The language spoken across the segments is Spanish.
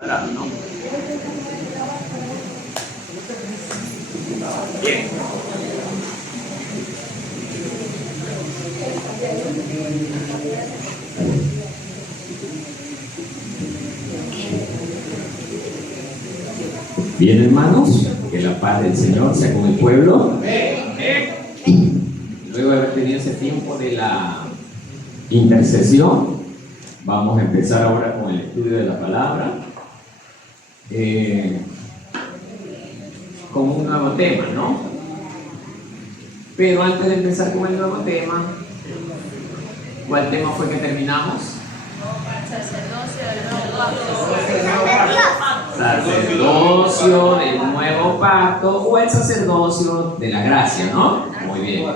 ¿No? Bien. Bien, hermanos, que la paz del Señor sea con el pueblo. Luego de haber tenido ese tiempo de la intercesión, vamos a empezar ahora con el estudio de la palabra, con un nuevo tema, ¿no? Pero antes de empezar con el nuevo tema, ¿cuál tema fue que terminamos? Sacerdocio del nuevo pacto o el sacerdocio de la gracia, ¿no? Muy bien.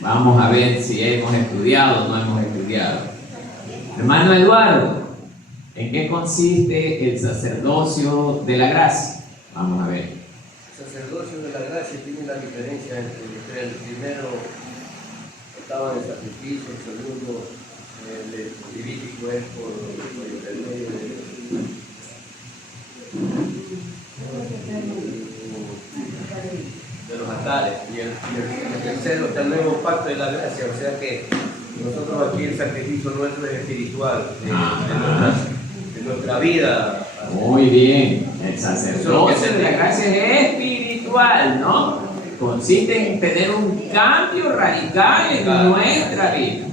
Vamos a ver si hemos estudiado o no hemos estudiado. Hermano Eduardo, ¿en qué consiste el sacerdocio de la gracia? Vamos a ver. El sacerdocio de la gracia tiene la diferencia entre el primero estaba en el sacrificio, el segundo el levítico es por el medio de los altares y el tercero está el nuevo pacto de la gracia, o sea que nosotros aquí el sacrificio nuestro es espiritual de nuestra vida. Muy bien, el sacerdocio de la gracia es espiritual, ¿no? Consiste en tener un cambio radical en nuestra vida.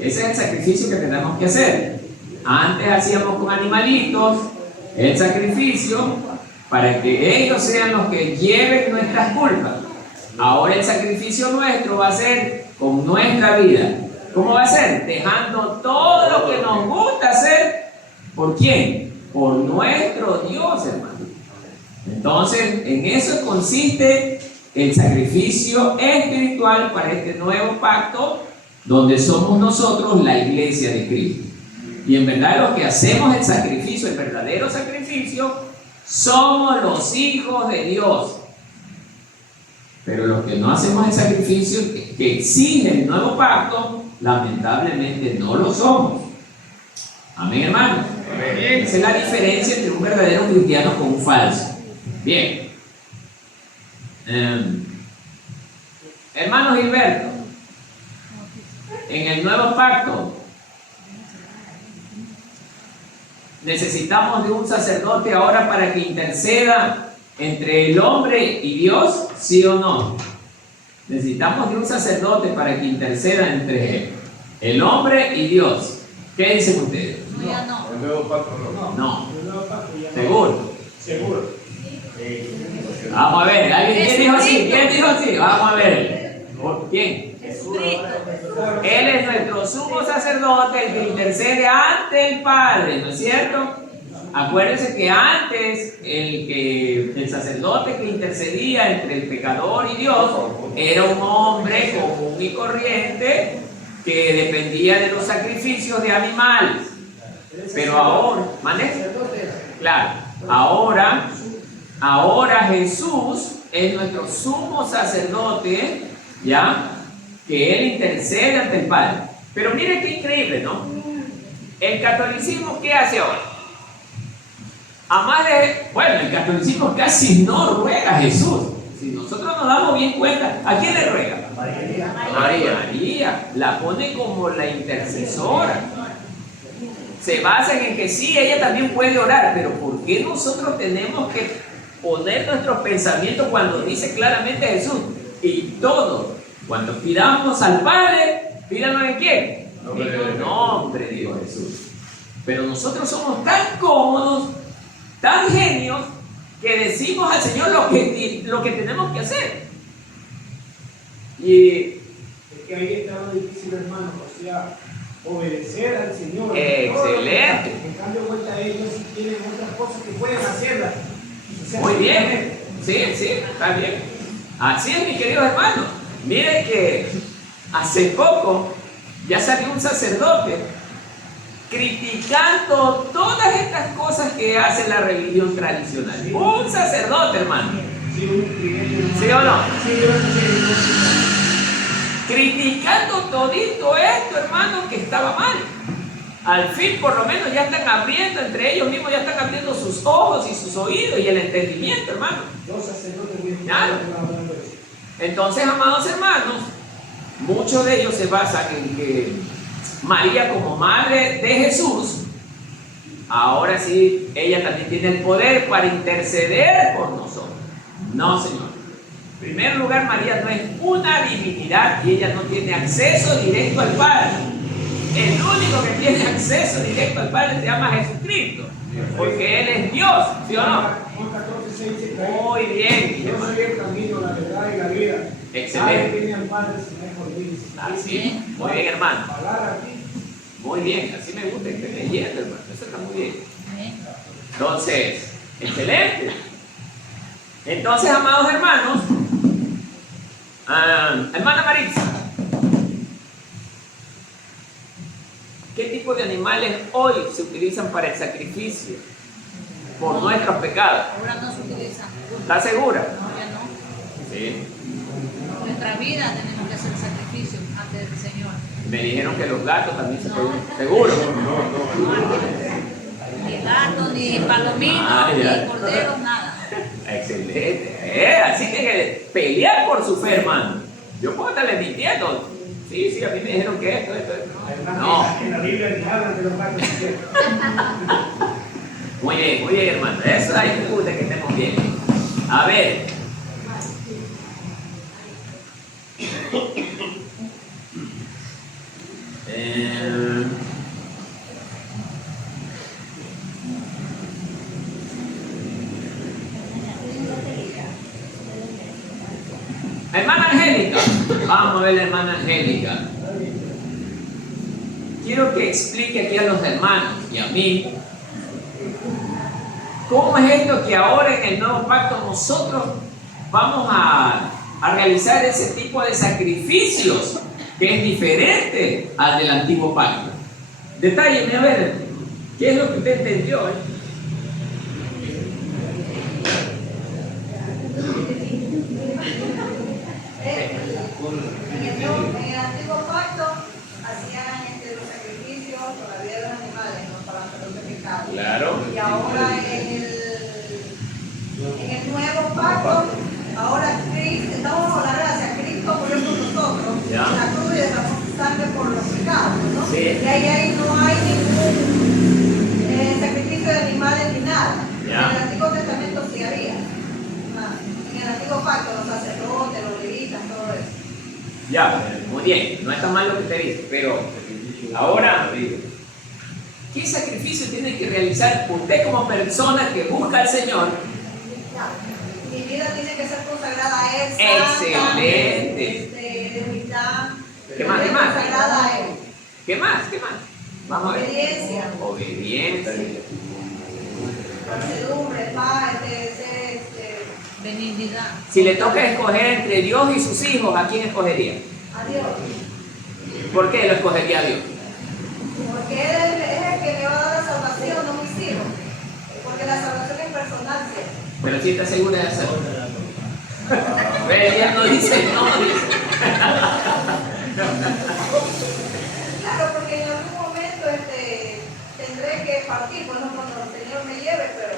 Ese es el sacrificio que tenemos que hacer. Antes hacíamos con animalitos el sacrificio para que ellos sean los que lleven nuestras culpas. Ahora el sacrificio nuestro va a ser con nuestra vida. ¿Cómo va a ser? Dejando todo lo que nos gusta hacer. ¿Por quién? Por nuestro Dios, hermano. Entonces, en eso consiste el sacrificio espiritual para este nuevo pacto, donde somos nosotros la iglesia de Cristo. Y en verdad los que hacemos el sacrificio, el verdadero sacrificio, somos los hijos de Dios. Pero los que no hacemos el sacrificio que exige el nuevo pacto, lamentablemente no lo somos. Amén, hermanos. Esa es la diferencia entre un verdadero cristiano con un falso. Bien. Hermano Gilberto, en el nuevo pacto necesitamos de un sacerdote ahora para que interceda entre el hombre y Dios, ¿sí o no? Necesitamos de un sacerdote para que interceda entre el hombre y Dios. ¿Qué dicen ustedes? No, ya no. El nuevo pacto no. No. El nuevo pacto ya no. ¿Seguro? Seguro. Vamos a ver, ¿quién dijo sí? ¿Quién dijo sí? Vamos a ver. ¿Por quién? Él es nuestro sumo sacerdote, el que intercede ante el Padre, ¿no es cierto? Acuérdense que antes el sacerdote que intercedía entre el pecador y Dios era un hombre común y corriente que dependía de los sacrificios de animales. Pero ahora, ¿mande? Claro, ahora Jesús es nuestro sumo sacerdote, ¿ya? Que Él intercede ante el Padre. Pero mire qué increíble, ¿no? El catolicismo, ¿qué hace ahora? Bueno, el catolicismo casi no ruega a Jesús. Si nosotros nos damos bien cuenta, ¿a quién le ruega? María. La pone como la intercesora. Se basan en que sí, ella también puede orar, pero ¿por qué nosotros tenemos que poner nuestros pensamientos cuando dice claramente Jesús? Y todo, cuando pidamos al Padre, pídanos en quién? En el nombre de Dios Jesús. Pero nosotros somos tan cómodos, tan genios, que decimos al Señor lo que tenemos que hacer. Y es que ahí está lo difícil, hermano, o sea, obedecer al Señor. Excelente. En cambio, vuelta a ellos si tienen otras cosas que pueden hacerlas. O sea, muy bien, sí, está bien. Así es, mi querido hermano. Mire que hace poco ya salió un sacerdote criticando todas estas cosas que hace la religión tradicional. Un sacerdote, hermano. ¿Sí o no? Criticando todito esto, hermano, que estaba mal. Al fin, por lo menos, ya están abriendo, entre ellos mismos ya están abriendo sus ojos y sus oídos y el entendimiento, hermano. Los sacerdotes muy Claro. hablando de eso. Entonces, amados hermanos, muchos de ellos se basan en que María, como madre de Jesús, ahora sí, ella también tiene el poder para interceder por nosotros. No, Señor. En primer lugar, María no es una divinidad y ella no tiene acceso directo al Padre. El único que tiene acceso directo al Padre se llama Jesucristo, porque Él es Dios, ¿sí o no? Juan 14:6 dice que Muy bien, yo hermano. soy el camino, la verdad y la vida. Excelente. Nadie viene al Padre si no es por mí. Así, muy bien, hermano. Palabra aquí. Muy bien, así me gusta que esté leyendo, hermano. Eso está muy bien. Entonces, excelente. Entonces, amados hermanos, hermana Maritza, ¿qué tipo de animales hoy se utilizan para el sacrificio por nuestros pecados? Ahora no se utiliza. ¿Está segura? No, ya no. Sí. Nuestra vida tenemos que hacer sacrificio ante el Señor. Me dijeron que los gatos también se pueden. ¿Seguro? Ni gatos, ni palominos, Ya. ni corderos, nada. Excelente. Así que pelear por su fe, hermano. Yo puedo estarle mintiendo. Sí, a mí me dijeron que esto. No. En la Biblia ni hablan de los gatos siquiera. Muy bien, hermano. Eso ahí me gusta que estemos bien. A ver. Hermana Angélica, vamos a ver la hermana Angélica. Quiero que explique aquí a los hermanos y a mí cómo es esto que ahora en el nuevo pacto nosotros vamos a realizar ese tipo de sacrificios que es diferente al del antiguo pacto. Detálleme a ver, ¿qué es lo que usted entendió? En el antiguo pacto hacían los sacrificios por la vida de los animales, no para los pecados. Claro. Y ahora en el nuevo pacto, ahora Cristo, estamos por la gracia, Cristo murió por nosotros, Ya. en la cruz y derramó su sangre por los pecados, ¿no? Sí. Y ahí no hay ningún sacrificio de animales ni nada. Ya. En el Antiguo Testamento sí había. En el antiguo pacto, los sacerdotes, los levitas, todo eso. Ya, muy bien, no está mal lo que te dice, pero ahora, ¿qué sacrificio tiene que realizar usted como persona que busca al Señor? Mi vida tiene que ser consagrada a Él. Excelente. De humildad. ¿Qué más? ¿Qué más? Consagrada a Él. ¿Qué más? Vamos a ver. Obediencia. Obediencia. Mansedumbre, paz, Benignidad. Si le toca escoger entre Dios y sus hijos, ¿a quién escogería? a Dios. ¿Por qué lo escogería a Dios? Porque Él es el que me va a dar la salvación, no mis hijos. Porque la salvación es personal, ¿sí? Pero si está segura de hacerlo. Ella no dice, no dice. Claro, porque en algún momento tendré que partir, bueno, cuando el Señor me lleve, pero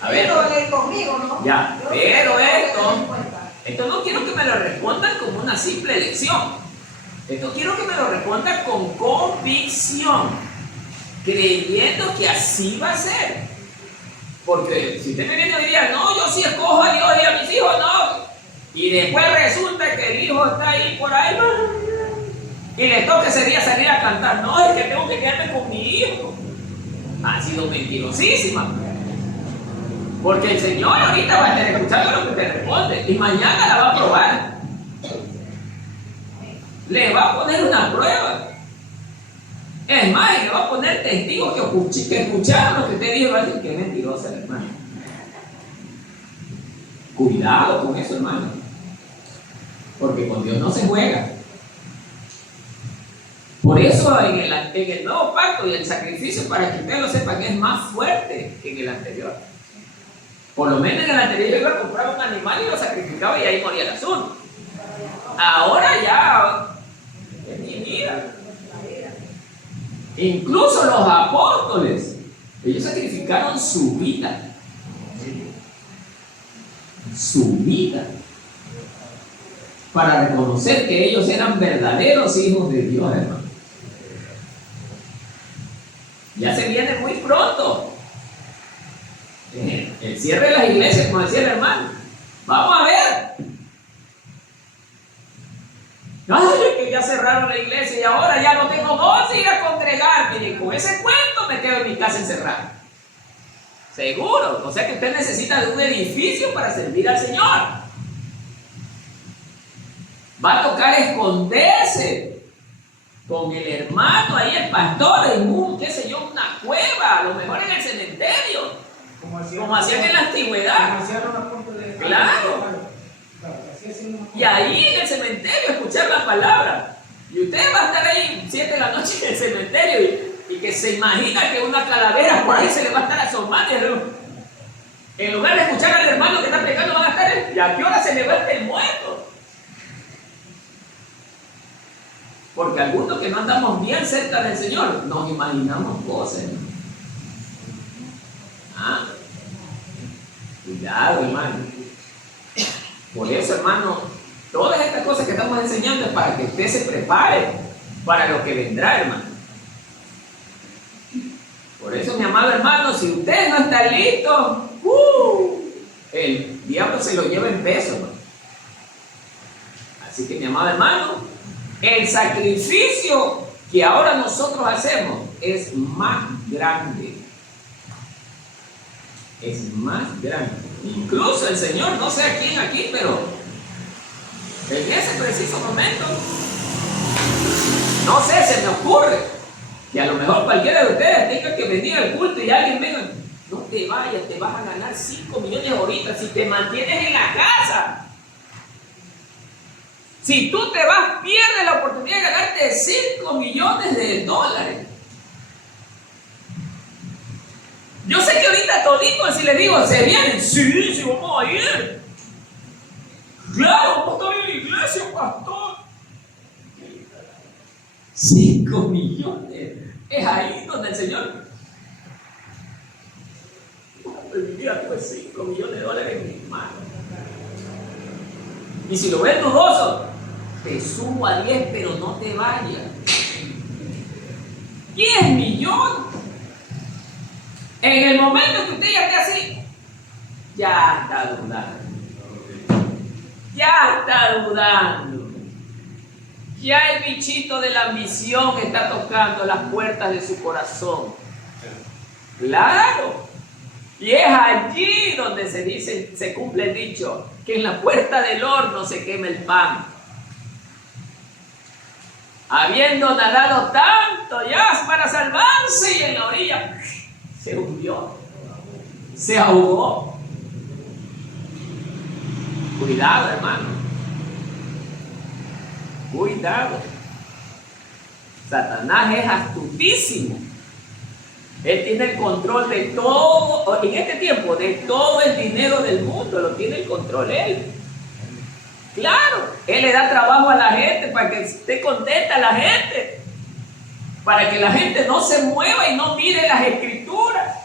A ver. ellos van a ir conmigo, ¿no? Ya, Yo pero tengo que tener esto- en cuenta. Esto no quiero que me lo respondan como una simple elección. Esto quiero que me lo respondan con convicción, creyendo que así va a ser. Porque si usted me viene a decir, no, yo sí escojo a Dios y a mis hijos no. Y después resulta que el hijo está ahí por ahí. Y le toca ese día salir a cantar. No, es que tengo que quedarme con mi hijo. Ha sido mentirosísima. Porque el Señor ahorita va a estar escuchando lo que te responde. Y mañana la va a probar. Le va a poner una prueba. Es más, le va a poner testigos que escucharon lo que usted dijo. Va a decir que es mentirosa, hermano. Cuidado con eso, hermano. Porque con Dios no se juega. Por eso en el nuevo pacto y el sacrificio, para que ustedes lo sepan, es más fuerte que en el anterior. Por lo menos en el anterior yo iba a comprar un animal y lo sacrificaba y ahí moría el asunto. Ahora ya es mi vida. Incluso los apóstoles, ellos sacrificaron su vida. Su vida. Para reconocer que ellos eran verdaderos hijos de Dios, hermano. Ya se viene muy pronto el cierre de las iglesias, como decía el hermano. Vamos a ver. Ay, que ya cerraron la iglesia y ahora ya no tengo dónde ir a congregarme. Y con ese cuento me quedo en mi casa encerrado. Seguro. O sea que usted necesita de un edificio para servir al Señor. Va a tocar esconderse con el hermano ahí, el pastor, en un, qué sé yo, una cueva, a lo mejor en el cementerio. Como hacían en la antigüedad. Claro. Y ahí en el cementerio escuchar la palabra. Y usted va a estar ahí 7 de la noche en el cementerio y que se imagina que una calavera por ahí se le va a estar asomando. En lugar de escuchar al hermano que está predicando, van a estar. ¿Y a qué hora se levanta el muerto? Porque algunos que no andamos bien cerca del Señor, nos imaginamos cosas. ¿Ah? Cuidado, hermano. Por eso, hermano, todas estas cosas que estamos enseñando es para que usted se prepare para lo que vendrá, hermano. Por eso, mi amado hermano, si usted no está listo, el diablo se lo lleva en peso, hermano. Así que, mi amado hermano, el sacrificio que ahora nosotros hacemos es más grande. Es más grande. Incluso el Señor, no sé a quién aquí, pero en ese preciso momento, no sé, se me ocurre que a lo mejor cualquiera de ustedes tenga que venir al culto y alguien venga, no te vayas, te vas a ganar 5 millones ahorita si te mantienes en la casa. Si tú te vas, pierdes la oportunidad de ganarte 5 millones de dólares. Yo sé que ahorita toditos, si les digo, ¿se vienen? Sí, vamos a ir. Claro, vamos a estar en la iglesia, pastor. 5 millones. Es ahí donde el Señor. Mira, pues 5 millones de dólares en mis manos. Y si lo ves dudoso, te subo a 10, pero no te vayas. 10 millones. En el momento que usted ya esté así, ya está dudando. Ya está dudando. Ya el bichito de la ambición está tocando las puertas de su corazón. Claro. Y es allí donde se cumple el dicho, que en la puerta del horno se quema el pan. Habiendo nadado tanto ya para salvarse y en la orilla se hundió, se ahogó. Cuidado, hermano. Cuidado. Satanás es astutísimo. Él tiene el control de todo, en este tiempo, de todo el dinero del mundo, lo tiene el control él. Claro, él le da trabajo a la gente para que esté contenta la gente, para que la gente no se mueva y no mire las escrituras.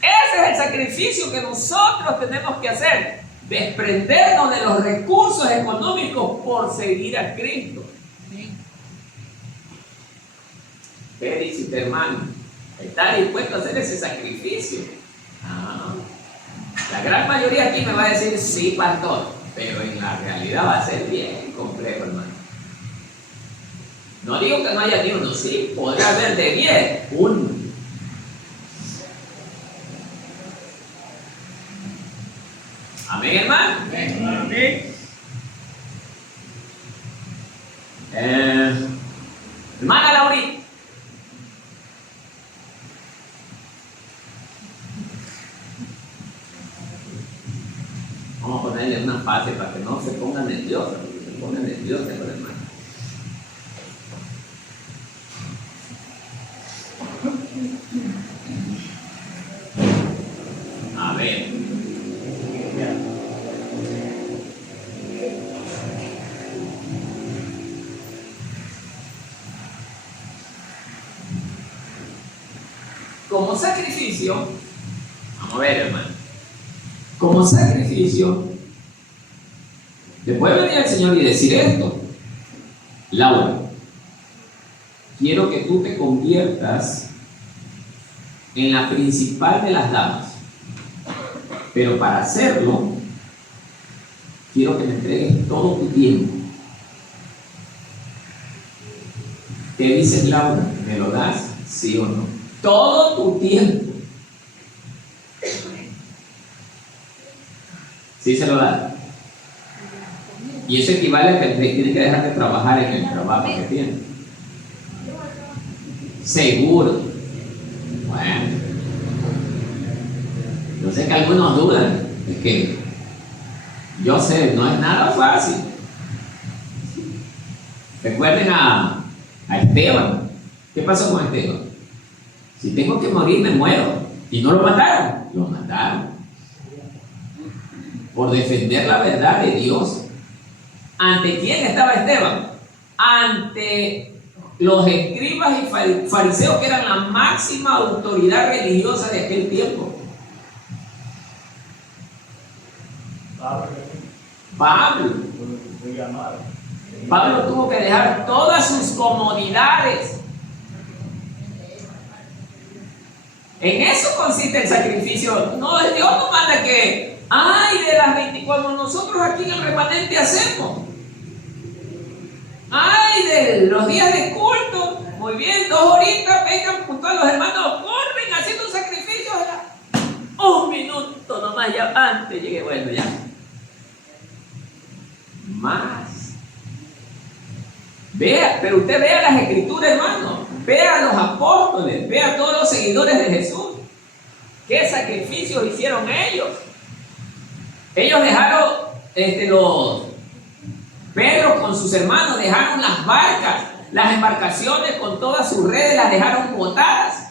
Ese es el sacrificio que nosotros tenemos que hacer, desprendernos de los recursos económicos por seguir a Cristo. ¿Qué dice usted, hermano? ¿Está dispuesto a hacer ese sacrificio? La gran mayoría aquí me va a decir sí, pastor, pero en la realidad va a ser bien complejo, hermano. No digo que no haya ni uno, sí, podrá haber de 10, uno. Amén, hermano. Amén. Hermana Laurita. Vamos a ponerle una fase para que no se ponga nerviosa, porque se ponga nerviosa con el hermano. A ver. como sacrificio, vamos a ver, hermano, como sacrificio, le puede venir al Señor y decir esto: Laura, quiero que tú te conviertas en la principal de las damas, pero para hacerlo, quiero que me entregues todo tu tiempo. ¿Qué dices, Laura? ¿Me lo das? ¿Sí o no? Todo tu tiempo. ¿Sí se lo da? Y eso equivale a que tiene que dejar de trabajar en el trabajo que tiene. Seguro. Bueno. Yo sé que algunos dudan. Es que yo sé, no es nada fácil. Recuerden a Esteban. ¿Qué pasó con Esteban? Si tengo que morir, me muero. Y no lo mataron. Lo mataron. Por defender la verdad de Dios. ¿Ante quién estaba Esteban? Ante los escribas y fariseos, que eran la máxima autoridad religiosa de aquel tiempo. Pablo tuvo que dejar todas sus comodidades. En eso consiste el sacrificio. No, Dios no manda que, ay, de las 24, nosotros aquí en el remanente hacemos. Ay, de los días de culto, muy bien, 2 horitas, vengan junto a los hermanos, corren haciendo un sacrificio. Un minuto nomás, ya antes llegué, bueno, ya. Más. Vea, pero usted vea las escrituras, hermano. Vea a los apóstoles, vea a todos los seguidores de Jesús. ¿Qué sacrificios hicieron ellos? Ellos dejaron, Pedro con sus hermanos dejaron las barcas, las embarcaciones con todas sus redes las dejaron botadas.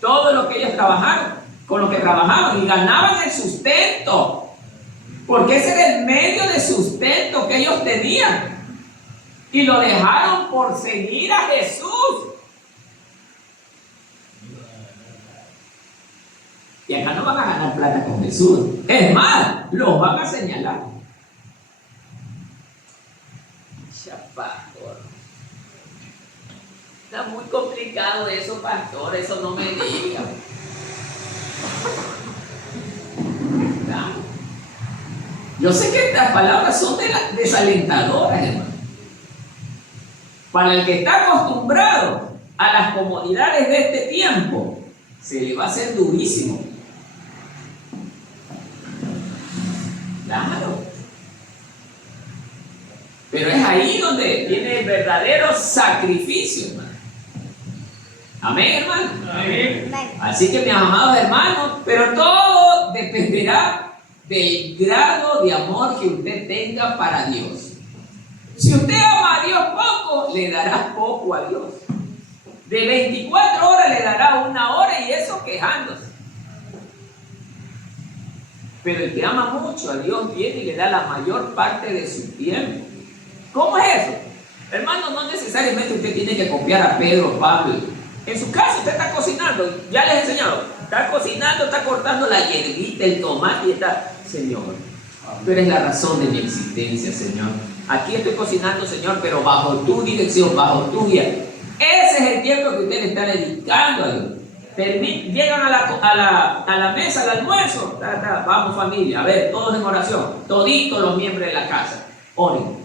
Todo lo que ellos trabajaron, con lo que trabajaban, y ganaban el sustento. Porque ese era el medio de sustento que ellos tenían. Y lo dejaron por seguir a Jesús. Y acá no van a ganar plata con Jesús. Es más, los van a señalar. Pastor, está muy complicado eso, pastor. Eso no me diga. Yo sé que estas palabras son desalentadoras, hermano. Para el que está acostumbrado a las comodidades de este tiempo, se le va a hacer durísimo. Claro. Pero es ahí donde viene el verdadero sacrificio, hermano. Amén, hermano. Amén. Así que, mis amados hermanos, pero todo dependerá del grado de amor que usted tenga para Dios. Si usted ama a Dios poco, le dará poco a Dios. De 24 horas le dará 1 hora, y eso quejándose. Pero el que ama mucho a Dios viene y le da la mayor parte de su tiempo. ¿Cómo es eso? Hermano, no necesariamente usted tiene que copiar a Pedro, Pablo. En su casa usted está cocinando, ya les he enseñado, está cocinando, está cortando la hierbita, el tomate y está, Señor, tú eres la razón de mi existencia, Señor. Aquí estoy cocinando, Señor, pero bajo tu dirección, bajo tu guía. Ese es el tiempo que usted le está dedicando a Dios. Llegan a la mesa, al almuerzo, vamos familia, a ver, todos en oración, toditos los miembros de la casa, oren.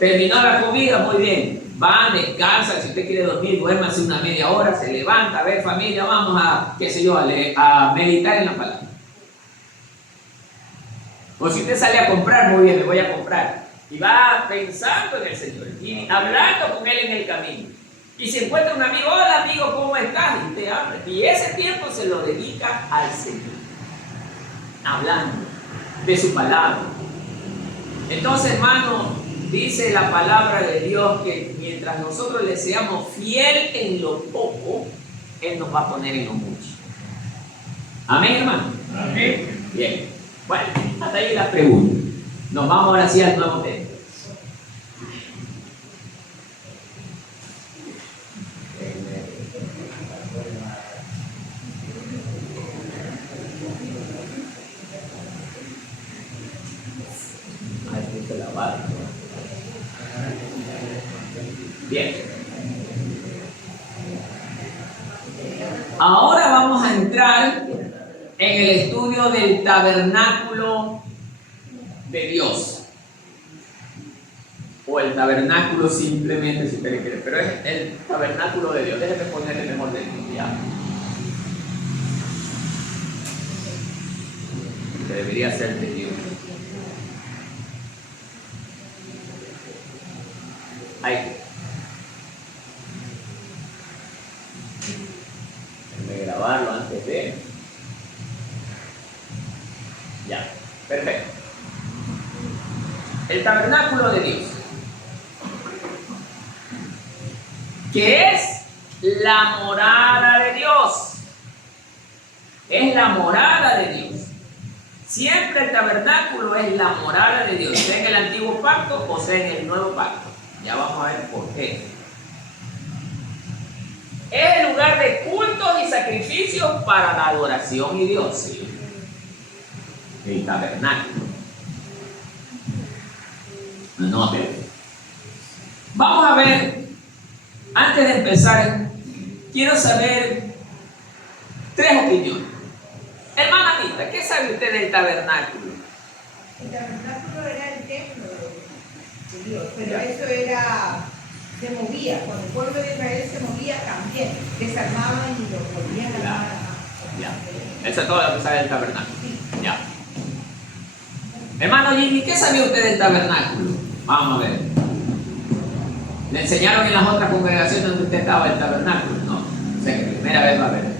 Terminó la comida, muy bien. Van, descansan, si usted quiere dormir, duérmase una media hora, se levanta, a ver familia, vamos a, qué sé yo, a meditar en la palabra. O si usted sale a comprar, muy bien, me voy a comprar. Y va pensando en el Señor, y hablando con Él en el camino. Y se encuentra un amigo, hola amigo, ¿cómo estás? Y usted habla. Y ese tiempo se lo dedica al Señor. Hablando de su palabra. Entonces, hermano, dice la palabra de Dios que mientras nosotros le seamos fiel en lo poco, Él nos va a poner en lo mucho. Amén, hermano. Amén. Bien. Bueno, hasta ahí las preguntas. Nos vamos ahora sí al nuevo tema. Bien. Ahora vamos a entrar en el estudio del tabernáculo de Dios. O el tabernáculo simplemente, si ustedes quieren, pero es el tabernáculo de Dios. Déjenme ponerle mejor de ya. Que debería ser de Dios. Ahí. Déjenme grabarlo antes de. Ya, perfecto. El tabernáculo de Dios, que es la morada de Dios. Es la morada de Dios. Siempre el tabernáculo es la morada de Dios, sea en el antiguo pacto o sea en el nuevo pacto. Ya vamos a ver por qué. Es el lugar de cultos y sacrificios para la adoración y Dios. ¿Sí? El tabernáculo. No, pero vamos a ver, antes de empezar, quiero saber 3 opiniones. Hermana Anita, ¿qué sabe usted del tabernáculo? El tabernáculo era el templo de Dios, pero eso era, se movía, cuando el pueblo de Israel se movía también, desarmaban y lo volvían a armar. Ya, eso es todo lo que sabe del tabernáculo. Ya. Hermano Jimmy, ¿qué sabía usted del tabernáculo? Vamos a ver. ¿Le enseñaron en las otras congregaciones donde usted estaba el tabernáculo? No. O sea que primera vez va a ver.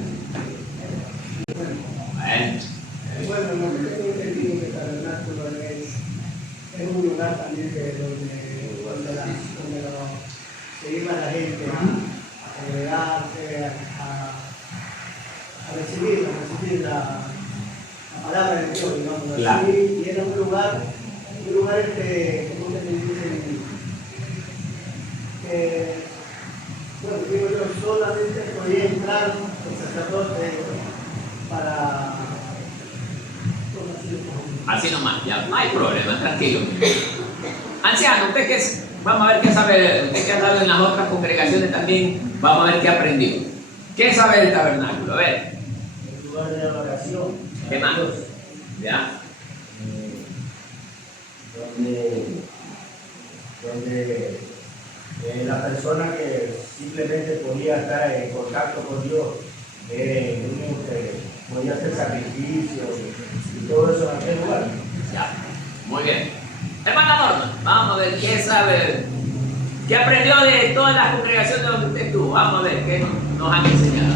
Bueno, lo que tengo entendido que el tabernáculo es un lugar también donde se iba la gente a congregarse, a recibir la palabra de Dios, digamos. Claro. Y era un lugar ¿cómo se dice? Bueno, digo yo, solamente podía entrar el sacerdote para... Así nomás, ya, no hay problema, tranquilo. Anciano, usted que es, vamos a ver qué sabe, usted que ha dado en las otras congregaciones también, vamos a ver qué ha aprendido. ¿Qué sabe del tabernáculo? A ver. El lugar de adoración. ¿Qué más? ¿Ya? Donde la persona que simplemente podía estar en contacto con Dios, el único que podía hacer sacrificios y todo eso en aquel lugar. Ya, muy bien. Hermana Norma, vamos a ver qué sabe, qué aprendió de todas las congregaciones donde usted estuvo. Vamos a ver qué nos han enseñado.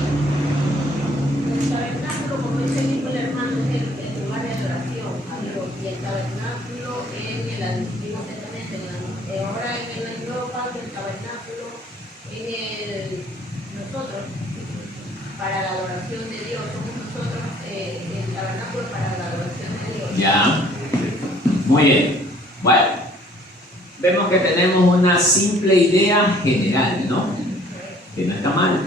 El tabernáculo, como dice el mismo hermano, es el lugar de adoración a Dios. Y el tabernáculo en el Antiguo Testamento, ahora en el Nuevo Pacto, el tabernáculo nosotros, para la adoración de Dios, somos nosotros el tabernáculo para la adoración de Dios. Ya, muy bien. Bueno, vemos que tenemos una simple idea general, ¿no? Que no está mal.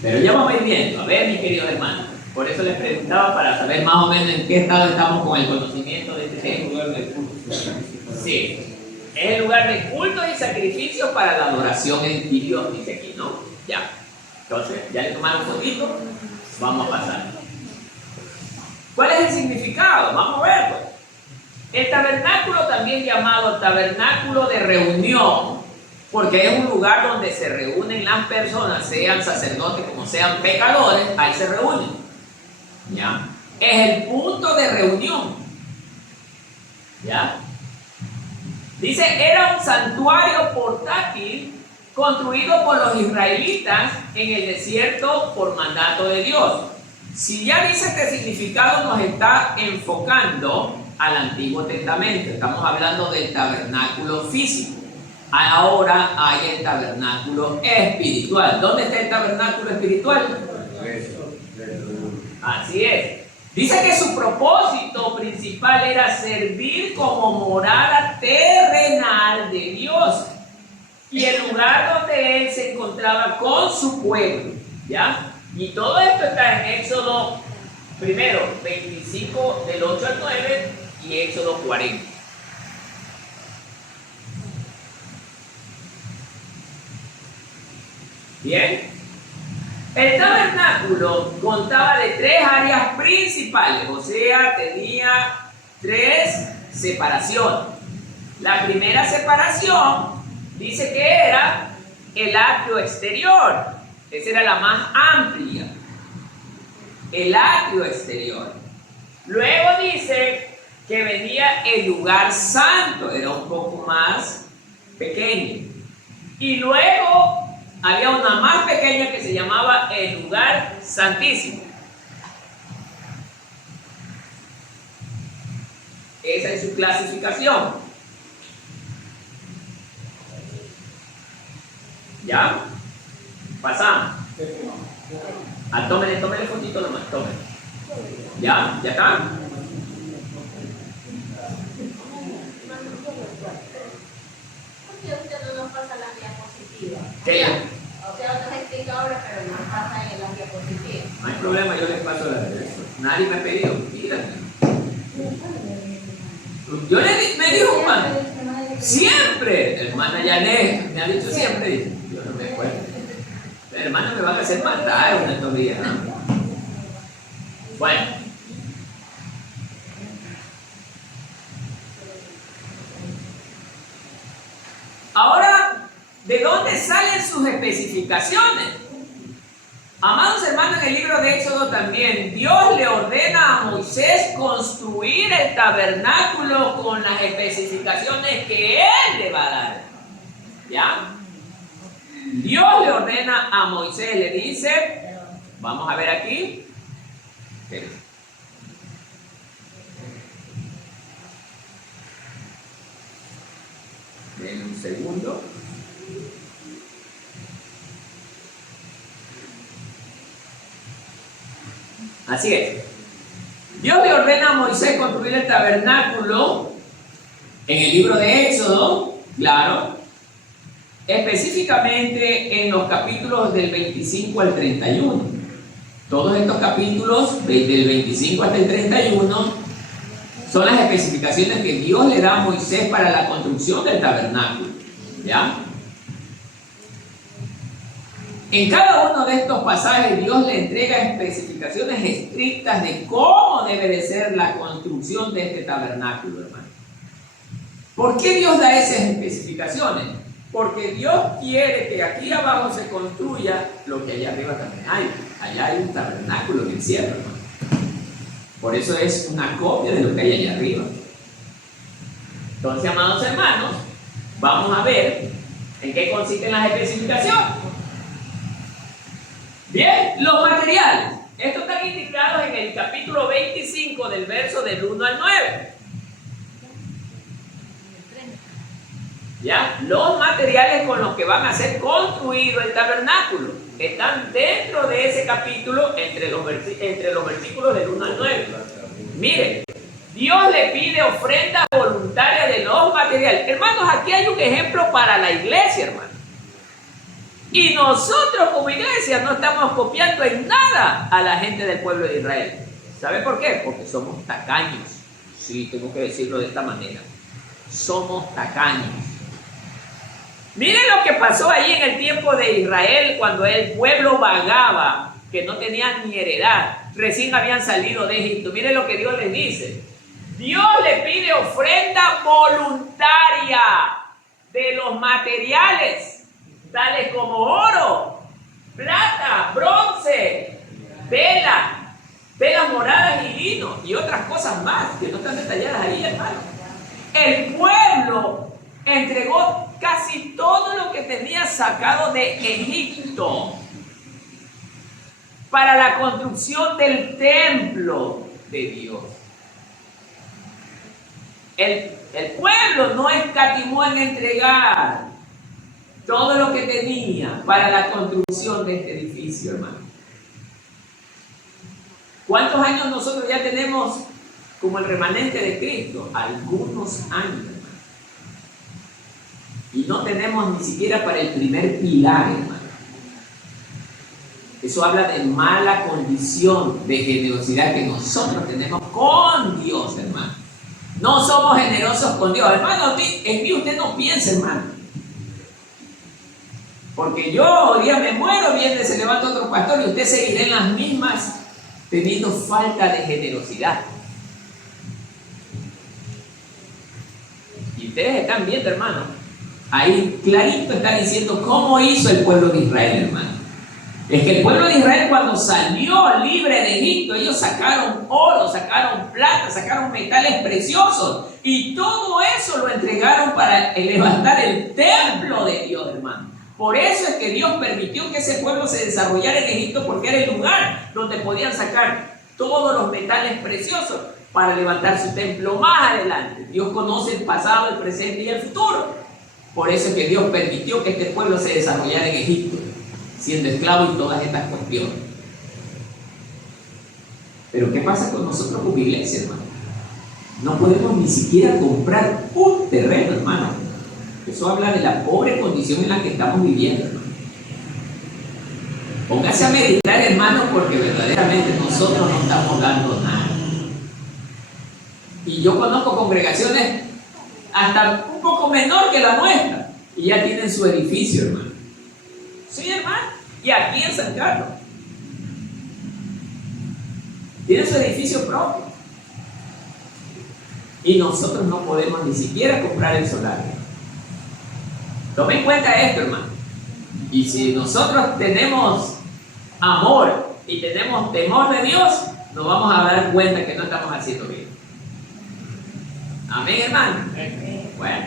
Pero ya vamos a ir viendo. A ver, mis queridos hermanos. Por eso les preguntaba para saber más o menos en qué estado estamos con el conocimiento de este tema. Sí, es el lugar de culto y sacrificios para la adoración en Dios, dice aquí, ¿no? Ya. Entonces, ya le tomaron un poquito, vamos a pasar. ¿Cuál es el significado? Vamos a verlo. El tabernáculo, también llamado tabernáculo de reunión, porque es un lugar donde se reúnen las personas, sean sacerdotes como sean pecadores, ahí se reúnen. ¿Ya? Es el punto de reunión. ¿Ya? Dice, era un santuario portátil construido por los israelitas en el desierto por mandato de Dios. Si ya dice este significado, nos está enfocando al Antiguo Testamento. Estamos hablando del tabernáculo físico. Ahora hay el tabernáculo espiritual. ¿Dónde está el tabernáculo espiritual? Así es. Dice que su propósito principal era servir como morada terrenal de Dios y el lugar donde Él se encontraba con su pueblo, ¿ya? Y todo esto está en Éxodo, primero, 25, del 8 al 9 y Éxodo 40. Bien. El tabernáculo contaba de 3 áreas principales, o sea, tenía 3 separaciones. La primera separación dice que era el atrio exterior. Esa era la más amplia. El atrio exterior. Luego dice que venía el lugar santo, era un poco más pequeño. Y luego había una más pequeña que se llamaba el lugar santísimo. Esa es su clasificación. ¿Ya? Pasamos. Tómele fotito nomás, tómele. ¿Ya? ¿Ya está? ¿Por qué usted no nos pasa las diapositivas? ¿Qué ya? O sea, nos explica ahora, pero nos pasa en las diapositivas. No hay problema, yo les paso la dirección. Nadie me ha pedido, mírame. Yo me dijo hermano, siempre, hermana Yané, me ha dicho siempre, dice, yo no me acuerdo. La hermana me va a hacer matar en estos días, ¿no? Bueno. Ahora, ¿de dónde salen sus especificaciones? Amados hermanos, en el libro de Éxodo también, Dios le ordena a Moisés construir el tabernáculo con las especificaciones que Él le va a dar. ¿Ya? Dios le ordena a Moisés, le dice, vamos a ver aquí. Denme un segundo. Así es. Dios le ordena a Moisés construir el tabernáculo en el libro de Éxodo, claro, específicamente en los capítulos del 25 al 31. Todos estos capítulos, del 25 hasta el 31, son las especificaciones que Dios le da a Moisés para la construcción del tabernáculo. ¿Ya? En cada uno de estos pasajes Dios le entrega especificaciones estrictas de cómo debe de ser la construcción de este tabernáculo, hermano. ¿Por qué Dios da esas especificaciones? Porque Dios quiere que aquí abajo se construya lo que allá arriba también hay. Allá hay un tabernáculo en el cielo, hermano. Por eso es una copia de lo que hay allá arriba. Entonces, amados hermanos, vamos a ver en qué consisten las especificaciones. Bien, los materiales. Estos están indicados en el capítulo 25 del verso del 1 al 9. ¿Ya? Los materiales con los que van a ser construido el tabernáculo están dentro de ese capítulo entre los versículos del 1 al 9. Mire, Dios le pide ofrenda voluntaria de los materiales. Hermanos, aquí hay un ejemplo para la iglesia, hermanos. Y nosotros como iglesia no estamos copiando en nada a la gente del pueblo de Israel. ¿Sabe por qué? Porque somos tacaños. Sí, tengo que decirlo de esta manera. Somos tacaños. Miren lo que pasó allí en el tiempo de Israel cuando el pueblo vagaba, que no tenían ni heredad. Recién habían salido de Egipto. Miren lo que Dios les dice. Dios le pide ofrenda voluntaria de los materiales, tales como oro, plata, bronce, telas moradas y lino y otras cosas más que no están detalladas ahí, hermano. El pueblo entregó casi todo lo que tenía sacado de Egipto para la construcción del templo de Dios. El pueblo no escatimó en entregar todo lo que tenía para la construcción de este edificio, hermano. ¿Cuántos años nosotros ya tenemos como el remanente de Cristo? Algunos años, hermano. Y no tenemos ni siquiera para el primer pilar, hermano. Eso habla de mala condición de generosidad que nosotros tenemos con Dios, hermano. No somos generosos con Dios. Hermano, en mí usted no piensa, hermano. Porque yo hoy día me muero, viene, se levanta otro pastor y usted seguirá en las mismas teniendo falta de generosidad. Y ustedes están viendo, hermano, ahí clarito está diciendo cómo hizo el pueblo de Israel, hermano. Es que el pueblo de Israel, cuando salió libre de Egipto, ellos sacaron oro, sacaron plata, sacaron metales preciosos y todo eso lo entregaron para levantar el templo de Dios, hermano. Por eso es que Dios permitió que ese pueblo se desarrollara en Egipto, porque era el lugar donde podían sacar todos los metales preciosos para levantar su templo más adelante. Dios conoce el pasado, el presente y el futuro. Por eso es que Dios permitió que este pueblo se desarrollara en Egipto, siendo esclavo y todas estas cuestiones. Pero ¿qué pasa con nosotros como iglesia, hermano? No podemos ni siquiera comprar un terreno, hermano. Eso habla de la pobre condición en la que estamos viviendo, hermano. Póngase a meditar, hermano, porque verdaderamente nosotros no estamos dando nada. Y yo conozco congregaciones hasta un poco menor que la nuestra y ya tienen su edificio, hermano. Sí, hermano. Y aquí en San Carlos tienen su edificio propio. Y nosotros no podemos ni siquiera comprar el solar. Tome en cuenta esto, hermano. Y si nosotros tenemos amor y tenemos temor de Dios, nos vamos a dar cuenta que no estamos haciendo bien. Amén, hermano. Bueno.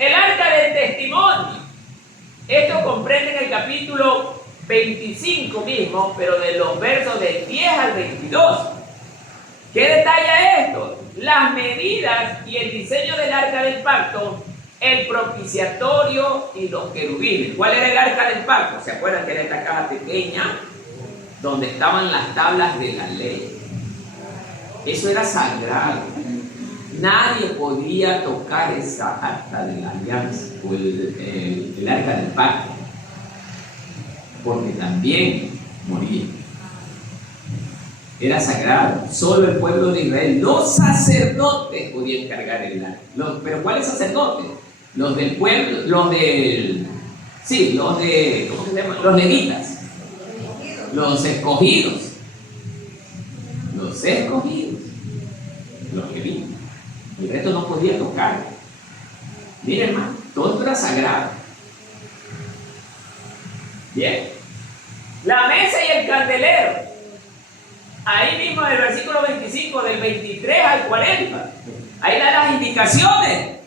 El arca del testimonio. Esto comprende en el capítulo 25 mismo, pero de los versos del 10 al 22. ¿Qué detalla esto? Las medidas y el diseño del arca del pacto, el propiciatorio y los querubines. ¿Cuál era el arca del pacto? ¿Se acuerdan que era esta caja pequeña donde estaban las tablas de la ley? Eso era sagrado. Nadie podía tocar esa acta de la alianza o el arca del pacto, porque también moría. Era sagrado. Solo el pueblo de Israel, los sacerdotes podían cargar el arca. ¿Pero cuáles sacerdotes? Los del pueblo, ¿cómo se llama? Los levitas, los escogidos, los levitas. El resto no podía tocar. Miren, hermano, todo esto era sagrado. Bien. La mesa y el candelero. Ahí mismo en el versículo 25, del 23 al 40. Ahí da las indicaciones.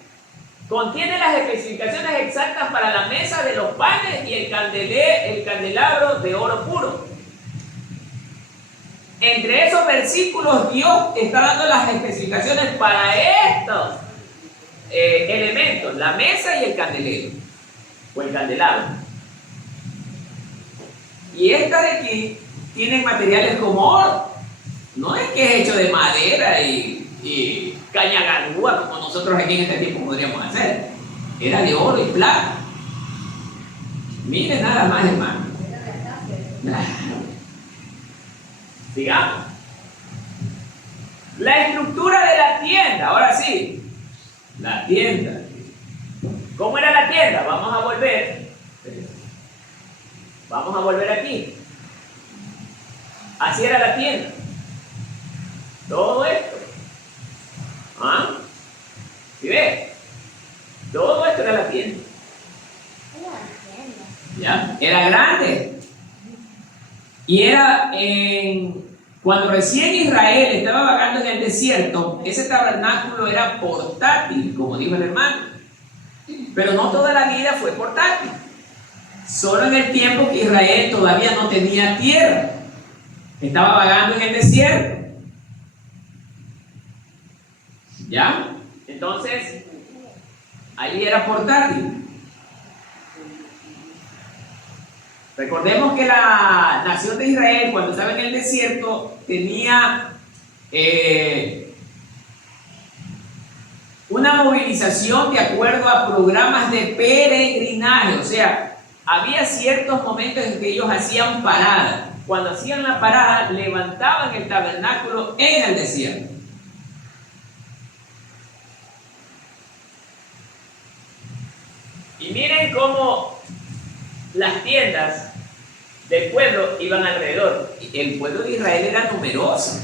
Contiene las especificaciones exactas para la mesa de los panes y el candelabro de oro puro. Entre esos versículos, Dios está dando las especificaciones para estos elementos, la mesa y el candelero, o el candelabro. Y estas de aquí tienen materiales como oro. No es que es hecho de madera y caña ganúa como nosotros aquí en este tiempo podríamos hacer. Era de oro y plata. Miren nada más, hermano. Digamos, la estructura de la tienda. Ahora sí, la tienda. ¿Cómo era la tienda? Vamos a volver aquí. Así era la tienda. Todo esto. ¿Ah? ¿Sí ves? Todo esto era la tienda. ¿Ya? Era grande. Y era cuando recién Israel estaba vagando en el desierto, ese tabernáculo era portátil, como dijo el hermano. Pero no toda la vida fue portátil. Solo en el tiempo que Israel todavía no tenía tierra. Estaba vagando en el desierto. ¿Ya? Entonces, ahí era portátil. Recordemos que la nación de Israel, cuando estaba en el desierto, tenía una movilización de acuerdo a programas de peregrinaje. O sea, había ciertos momentos en que ellos hacían parada. Cuando hacían la parada, levantaban el tabernáculo en el desierto. Y miren cómo las tiendas del pueblo iban alrededor. El pueblo de Israel era numeroso.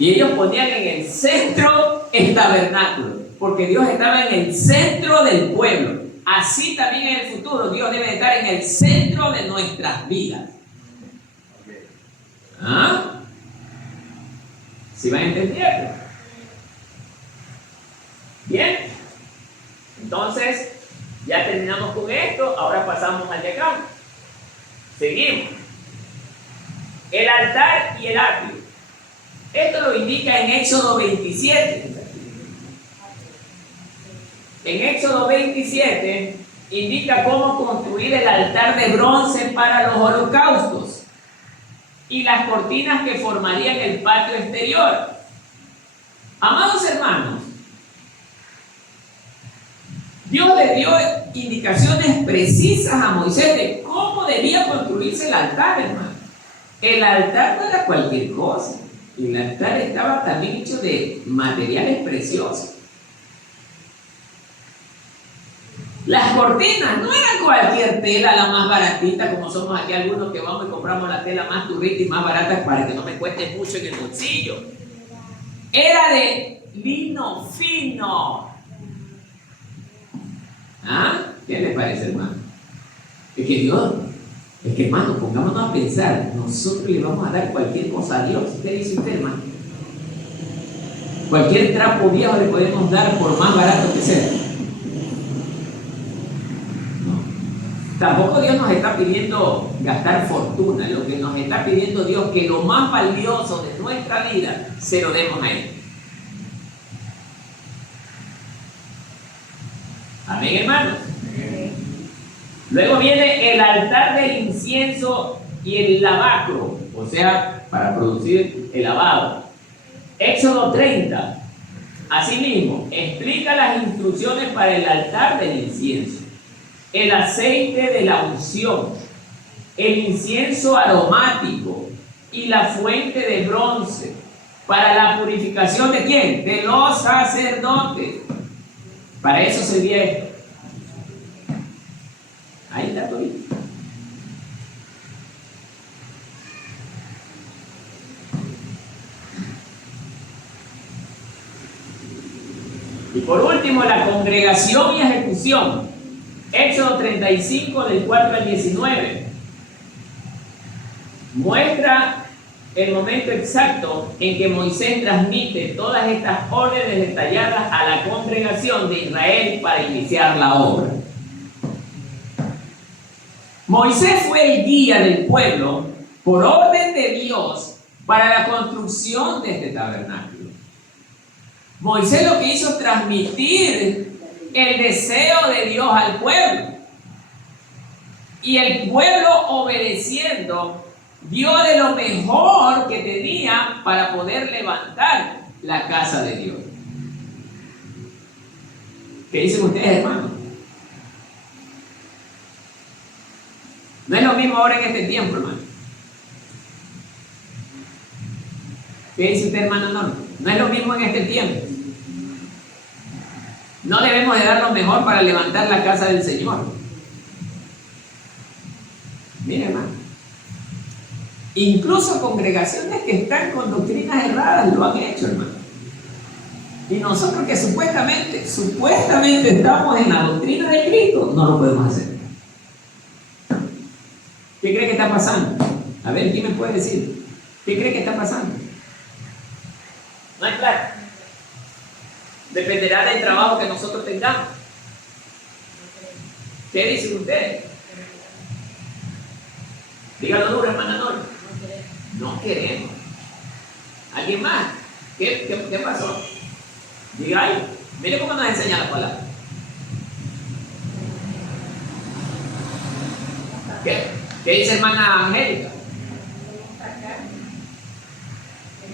Y ellos ponían en el centro el tabernáculo, porque Dios estaba en el centro del pueblo. Así también en el futuro Dios debe estar en el centro de nuestras vidas. ¿Ah? ¿Sí van entendiendo? Bien. Entonces, ya terminamos con esto. Ahora pasamos al diagrama. Seguimos. El altar y el atrio. Esto lo indica en Éxodo 27. En Éxodo 27 indica cómo construir el altar de bronce para los holocaustos y las cortinas que formarían el patio exterior. Amados hermanos, Dios le dio indicaciones precisas a Moisés de cómo debía construirse el altar, hermano. El altar no era cualquier cosa. El altar estaba también hecho de materiales preciosos. Las cortinas no eran cualquier tela, la más baratita, como somos aquí algunos que vamos y compramos la tela más turrita y más barata para que no me cueste mucho en el bolsillo. Era de lino fino. ¿Ah? ¿Qué les parece, hermano? Es que hermano, pongámonos a pensar, nosotros le vamos a dar cualquier cosa a Dios. ¿Qué dice usted, hermano? Cualquier trapo viejo le podemos dar por más barato que sea. Tampoco Dios nos está pidiendo gastar fortuna. Lo que nos está pidiendo Dios, que lo más valioso de nuestra vida se lo demos a Él. Amén, hermanos. Luego viene el altar del incienso y el lavacro, o sea, para producir el lavado. Éxodo 30, asimismo, explica las instrucciones para el altar del incienso. El aceite de la unción, el incienso aromático y la fuente de bronce para la purificación ¿de quién? De los sacerdotes. Para eso servía esto. Ahí está todo. Y por último, la congregación y ejecución. Éxodo 35, del 4 al 19. Muestra el momento exacto en que Moisés transmite todas estas órdenes detalladas a la congregación de Israel para iniciar la obra. Moisés fue el guía del pueblo por orden de Dios para la construcción de este tabernáculo. Moisés lo que hizo es transmitir el deseo de Dios al pueblo. Y el pueblo, obedeciendo, dio de lo mejor que tenía para poder levantar la casa de Dios. ¿Qué dicen ustedes, hermanos? No es lo mismo ahora en este tiempo, hermano. ¿Qué dice usted, hermano? No es lo mismo en este tiempo. No debemos de dar lo mejor para levantar la casa del Señor. Mire, hermano. Incluso congregaciones que están con doctrinas erradas lo han hecho, hermano. Y nosotros que supuestamente estamos en la doctrina de Cristo, no lo podemos hacer. ¿Qué cree que está pasando? A ver, ¿quién me puede decir? ¿Qué cree que está pasando? No hay plata. Dependerá del trabajo que nosotros tengamos. ¿Qué dicen ustedes? Dígalo duro, hermana Nora. No queremos. ¿Alguien más? ¿Qué pasó? Diga ahí. Mire cómo nos enseña la palabra. ¿Qué dice hermana Angélica?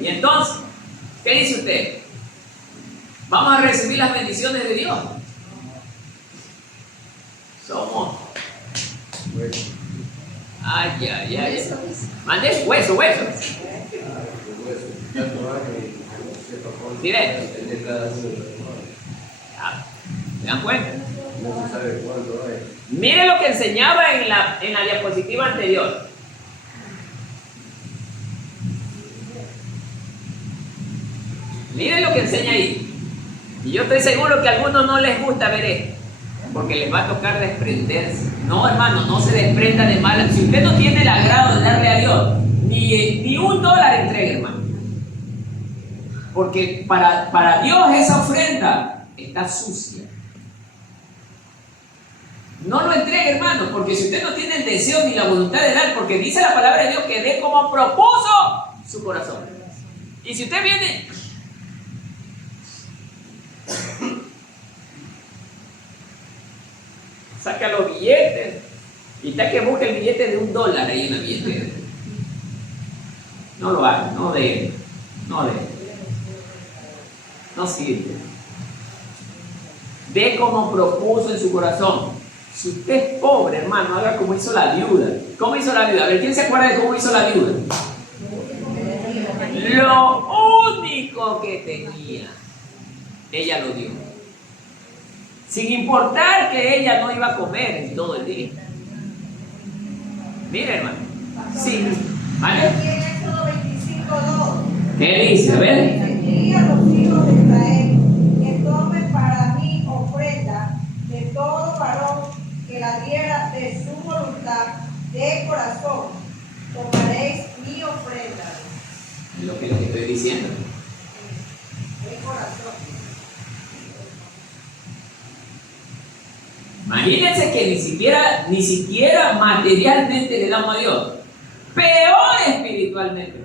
Y entonces, ¿qué dice usted? ¿Vamos a recibir las bendiciones de Dios? Somos. Ay. Mande hueso. Directo. ¿Se dan cuenta? no se sabe cuándo es. Mire lo que enseñaba en la diapositiva anterior. Miren lo que enseña ahí. Y yo estoy seguro que a algunos no les gusta ver esto, porque les va a tocar desprenderse. No, hermano, no se desprenda de mal. Si usted no tiene el agrado de darle a Dios, ni $1 entregue, hermano. Porque para Dios esa ofrenda está sucia. No lo entregue, hermano, porque si usted no tiene el deseo ni la voluntad de dar, porque dice la palabra de Dios que dé como propuso su corazón. Y si usted viene... saca los billetes y está que busca el billete de $1 ahí en la billetera. No lo haga, no de, no sirve. Ve como propuso en su corazón. Si usted es pobre, hermano, haga como hizo la viuda. ¿Cómo hizo la viuda? A ver, ¿quién se acuerda de cómo hizo la viuda? Lo único que tenía, ella lo dio. Sin importar que ella no iba a comer en todo el día. Mire, hermano. Sí. ¿Vale? Aquí en Éxodo 25:2. ¿Qué dice? A ver. Y a los hijos de Israel que tomen para mí ofrenda de todo varón que la diera de su voluntad de corazón. Tomaréis mi ofrenda Es lo que les estoy diciendo. de corazón. Imagínense que ni siquiera materialmente le damos a Dios. Peor espiritualmente.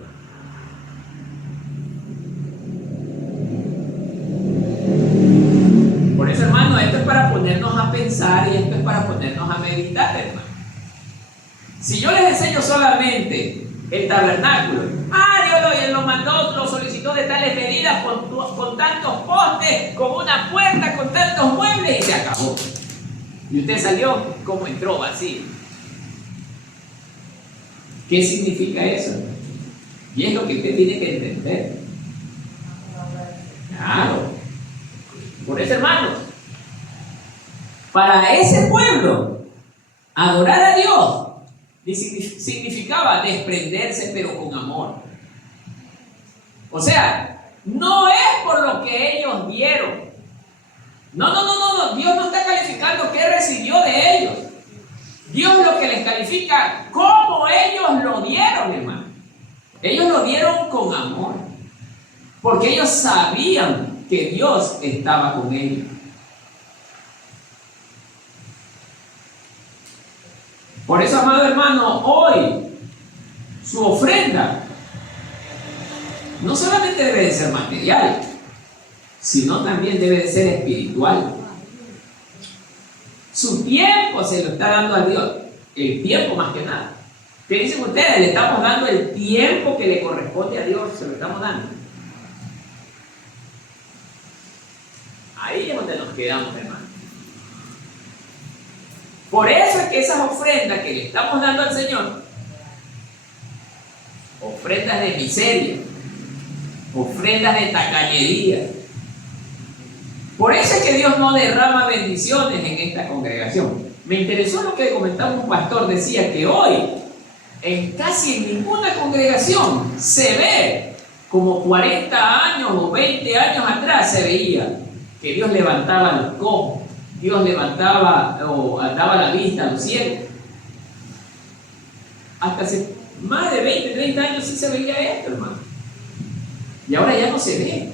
Por eso, hermano, esto es para ponernos a pensar y esto es para ponernos a meditar, hermano. Si yo les enseño solamente el tabernáculo, Dios lo mandó, lo solicitó de tales medidas, con tantos postes, con una puerta, con tantos muebles y se acabó. Y usted salió como entró, vacío. ¿Qué significa eso? Y es lo que usted tiene que entender. Claro. Por eso, hermanos, para ese pueblo, adorar a Dios significaba desprenderse, pero con amor. O sea, no es por lo que ellos dieron. No. Dios no está calificando qué recibió de ellos. Dios lo que les califica, cómo ellos lo dieron, hermano. Ellos lo dieron con amor. Porque ellos sabían que Dios estaba con ellos. Por eso, amado hermano, hoy su ofrenda no solamente debe de ser material, sino también debe de ser espiritual. Su tiempo se lo está dando a Dios, el tiempo más que nada. ¿Qué dicen ustedes? Le estamos dando el tiempo que le corresponde a Dios, se lo estamos dando. Ahí es donde nos quedamos, hermano. Por eso es que esas ofrendas que le estamos dando al Señor, ofrendas de miseria, ofrendas de tacañería, por eso es que Dios no derrama bendiciones en esta congregación. Me interesó lo que comentaba un pastor, decía que hoy casi en ninguna congregación se ve como 40 años o 20 años atrás se veía que Dios levantaba a los cojos, Dios levantaba o daba la vista a los ciegos. Hasta hace más de 20, 30 años sí se veía esto, hermano. Y ahora ya no se ve.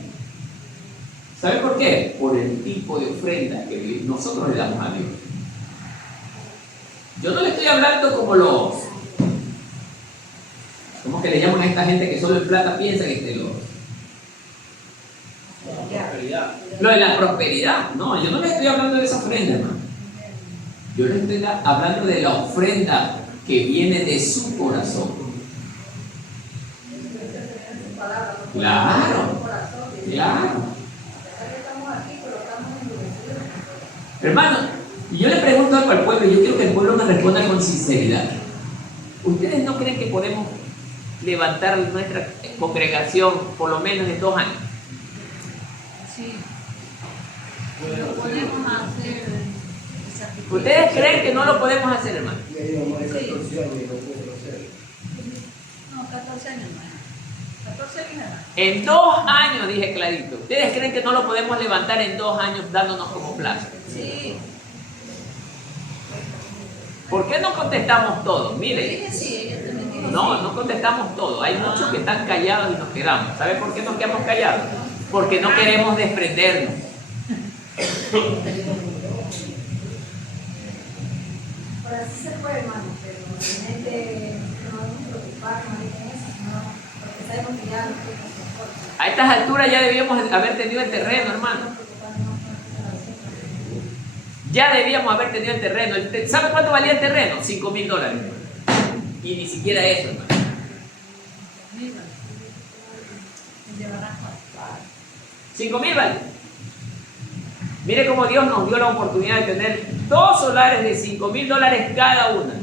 ¿Sabe por qué? Por el tipo de ofrenda que nosotros le damos a Dios. Yo no le estoy hablando como ¿cómo que le llaman a esta gente que solo en plata piensa que lo de la prosperidad? No, yo no le estoy hablando de esa ofrenda, hermano. Yo le estoy hablando de la ofrenda que viene de su corazón. Claro. Hermano, yo le pregunto algo al pueblo y yo quiero que el pueblo me responda con sinceridad. ¿Ustedes no creen que podemos levantar nuestra congregación por lo menos en 2 años? Sí. Lo podemos hacer. ¿Ustedes creen que no lo podemos hacer, hermano? Y ahí vamos a 14 años y no puedo hacer. No, 14 años, hermano. 14 años, hermano. En 2 años, dije clarito. ¿Ustedes creen que no lo podemos levantar en 2 años dándonos como plazo? Sí. ¿Por qué no contestamos todo? Yo Mire, dije sí, ella también dijo no, sí. no contestamos todo. Hay muchos que están callados y nos quedamos. ¿Sabe por qué nos quedamos callados? Porque no queremos desprendernos. Por así se puede, hermano, pero realmente no debemos preocuparnos en eso, sino porque sabemos que ya no tenemos soporte. A estas alturas ya debíamos haber tenido el terreno, hermano. Ya debíamos haber tenido el terreno. ¿Sabe cuánto valía el terreno? $5,000. Y ni siquiera eso, hermano. Mira. Me llevarás a 5,000 vale. Mire cómo Dios nos dio la oportunidad de tener 2 solares de $5,000 cada una.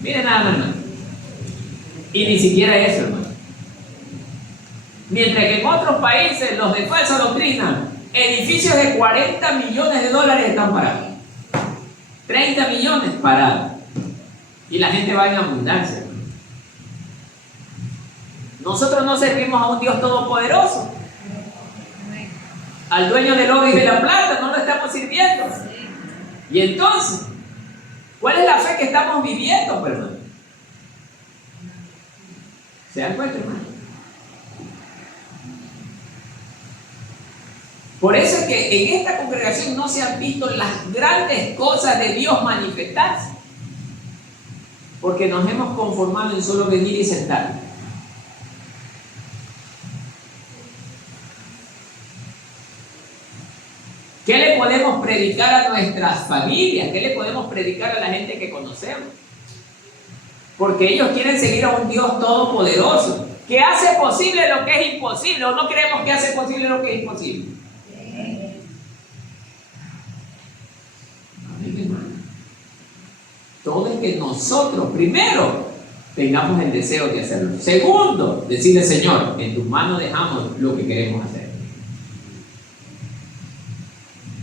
Mire nada más, hermano. Y ni siquiera eso, hermano. Mientras que en otros países, los de falsa doctrina, edificios de $40 millones están parados. 30 millones parados. Y la gente va en abundancia. Nosotros no servimos a un Dios todopoderoso. Al dueño del oro y de la plata no lo estamos sirviendo. Y entonces, ¿cuál es la fe que estamos viviendo, pues, hermano? ¿Se dan cuenta, hermano? Por eso es que en esta congregación no se han visto las grandes cosas de Dios manifestarse. Porque nos hemos conformado en solo venir y sentarnos. ¿Qué le podemos predicar a nuestras familias? ¿Qué le podemos predicar a la gente que conocemos? Porque ellos quieren seguir a un Dios todopoderoso, que hace posible lo que es imposible, o no creemos que hace posible lo que es imposible. Amén, hermano. Todo es que nosotros, primero, tengamos el deseo de hacerlo. Segundo, decirle, Señor, en tus manos dejamos lo que queremos hacer.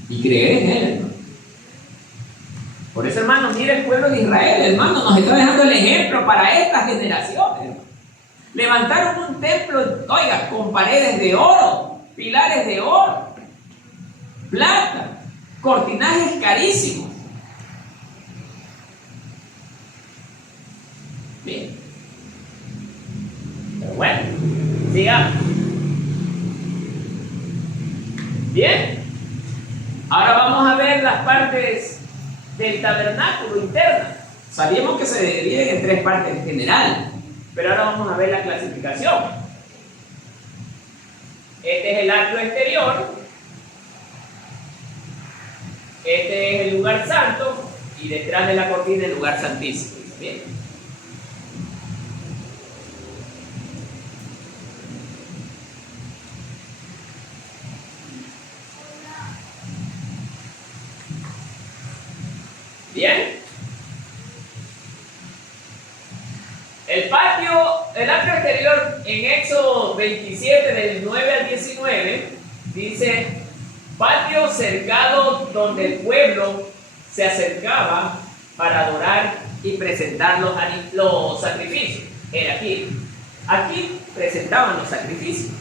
Y creer en Él, hermano. Por eso, hermano, mira el pueblo de Israel, hermano, nos está dejando el ejemplo para esta generación, hermano. Levantaron un templo, oiga, con paredes de oro, pilares de oro, plata, cortinajes carísimos. Bien. Pero bueno, sigamos. Bien. Ahora vamos a ver las partes del tabernáculo interna. Sabíamos que se dividen en 3 partes en general, pero ahora vamos a ver la clasificación. Este es el atrio exterior, este es el lugar santo y detrás de la cortina el lugar santísimo. Bien. Bien. El atrio exterior en Éxodo 27 del 9 al 19 dice: patio cercado donde el pueblo se acercaba para adorar y presentar los sacrificios. Era aquí. Aquí presentaban los sacrificios.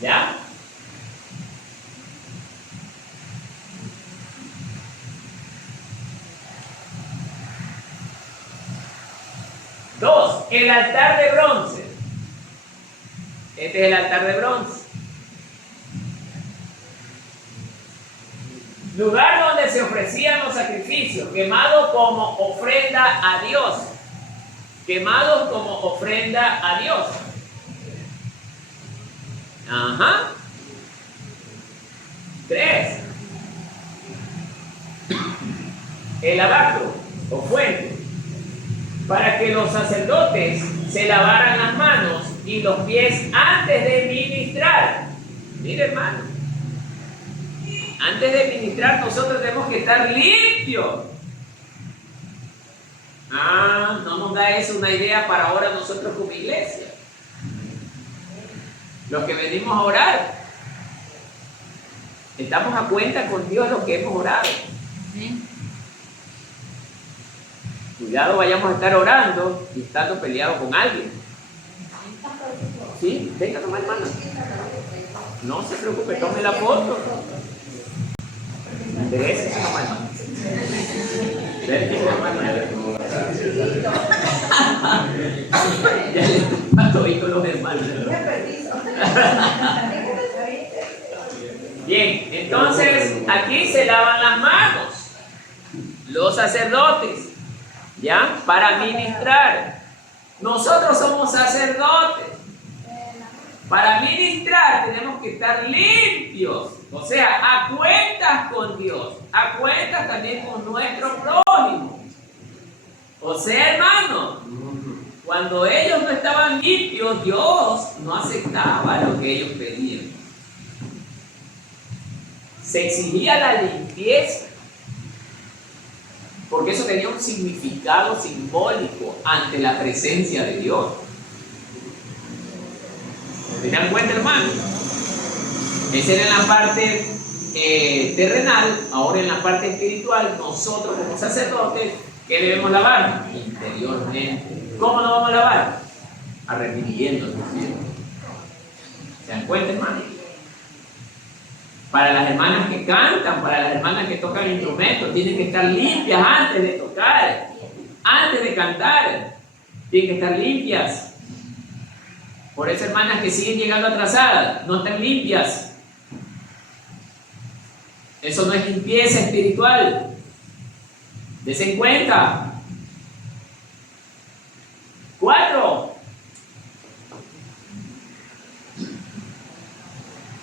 ¿Ya? Dos, el altar de bronce. Este es el altar de bronce. Lugar donde se ofrecían los sacrificios, quemados como ofrenda a Dios. Quemados como ofrenda a Dios. Ajá. 3. El lavacro o fuente, para que los sacerdotes se lavaran las manos y los pies antes de ministrar. Mire, hermano, antes de ministrar nosotros tenemos que estar limpios. Ah, ¿no nos da eso una idea para ahora nosotros como iglesia? Los que venimos a orar, estamos a cuenta con Dios lo que hemos orado. Cuidado, vayamos a estar orando y estando peleado con alguien. Sí, venga, toma hermana. No se preocupe, tome la foto. Interese, toma hermana. Ya le mató ahí con los hermanos. Bien, entonces aquí se lavan las manos los sacerdotes, ¿ya? Para ministrar. Nosotros somos sacerdotes. Para ministrar tenemos que estar limpios, o sea, a cuentas con Dios, a cuentas también con nuestro prójimo. O sea, hermano, cuando ellos no estaban limpios, Dios no aceptaba lo que ellos pedían. Se exigía la limpieza, porque eso tenía un significado simbólico ante la presencia de Dios. ¿Se dan cuenta, hermano? Esa era en la parte terrenal. Ahora en la parte espiritual, nosotros como sacerdotes, ¿qué debemos lavar? Interiormente. ¿Cómo nos vamos a lavar? Arrepintiéndonos. ¿Se dan cuenta, hermano? Para las hermanas que cantan, para las hermanas que tocan instrumentos, tienen que estar limpias antes de tocar, antes de cantar. Tienen que estar limpias. Por eso, hermanas que siguen llegando atrasadas, no están limpias. Eso no es limpieza espiritual. Desen en cuenta. 4.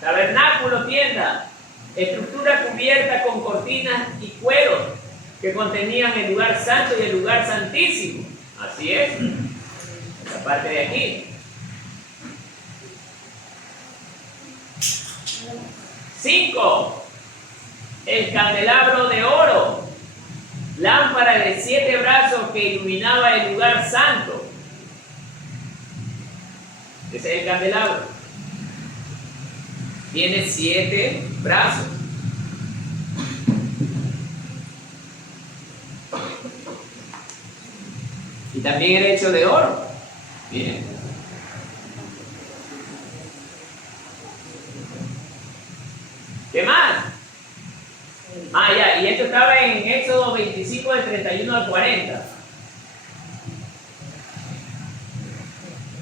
Tabernáculo, tienda, estructura cubierta con cortinas y cueros que contenían el lugar santo y el lugar santísimo. Así es. Esta parte de aquí. 5. El candelabro de oro, lámpara de 7 brazos que iluminaba el lugar santo. Ese es el candelabro. Tiene 7 brazos. Y también era hecho de oro. Miren. ¿Qué más? Ah, ya, y esto estaba en Éxodo 25 del 31 al 40.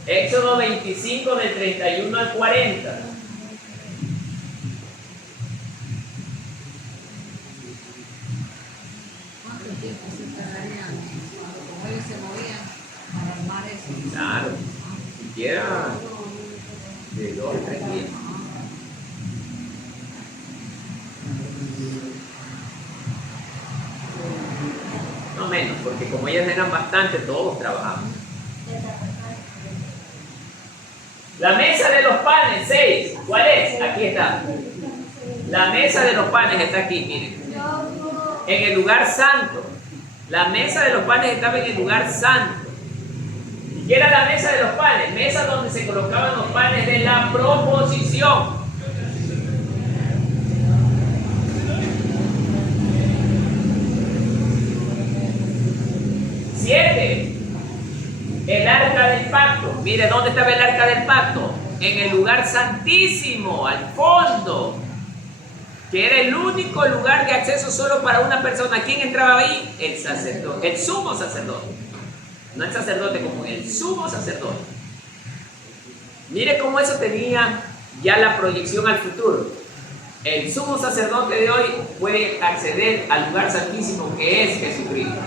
Éxodo 25 del 31 al 40. ¿Cuánto tiempo se tardaría como ellos se movían para armar eso? Claro, siquiera de 2 a 3 días. No menos, porque como ellas eran bastante, todos trabajaban. La mesa de los panes, 6. ¿Cuál es? Aquí está. La mesa de los panes está aquí, miren. En el lugar santo. La mesa de los panes estaba en el lugar santo. ¿Y qué era la mesa de los panes? Mesa donde se colocaban los panes de la proposición. El arca del pacto. Mire, ¿dónde estaba el arca del pacto? En el lugar santísimo, al fondo, que era el único lugar de acceso solo para una persona. ¿Quién entraba ahí? El sacerdote, el sumo sacerdote. No el sacerdote común, el sumo sacerdote. Mire cómo eso tenía ya la proyección al futuro. El sumo sacerdote de hoy puede acceder al lugar santísimo que es Jesucristo,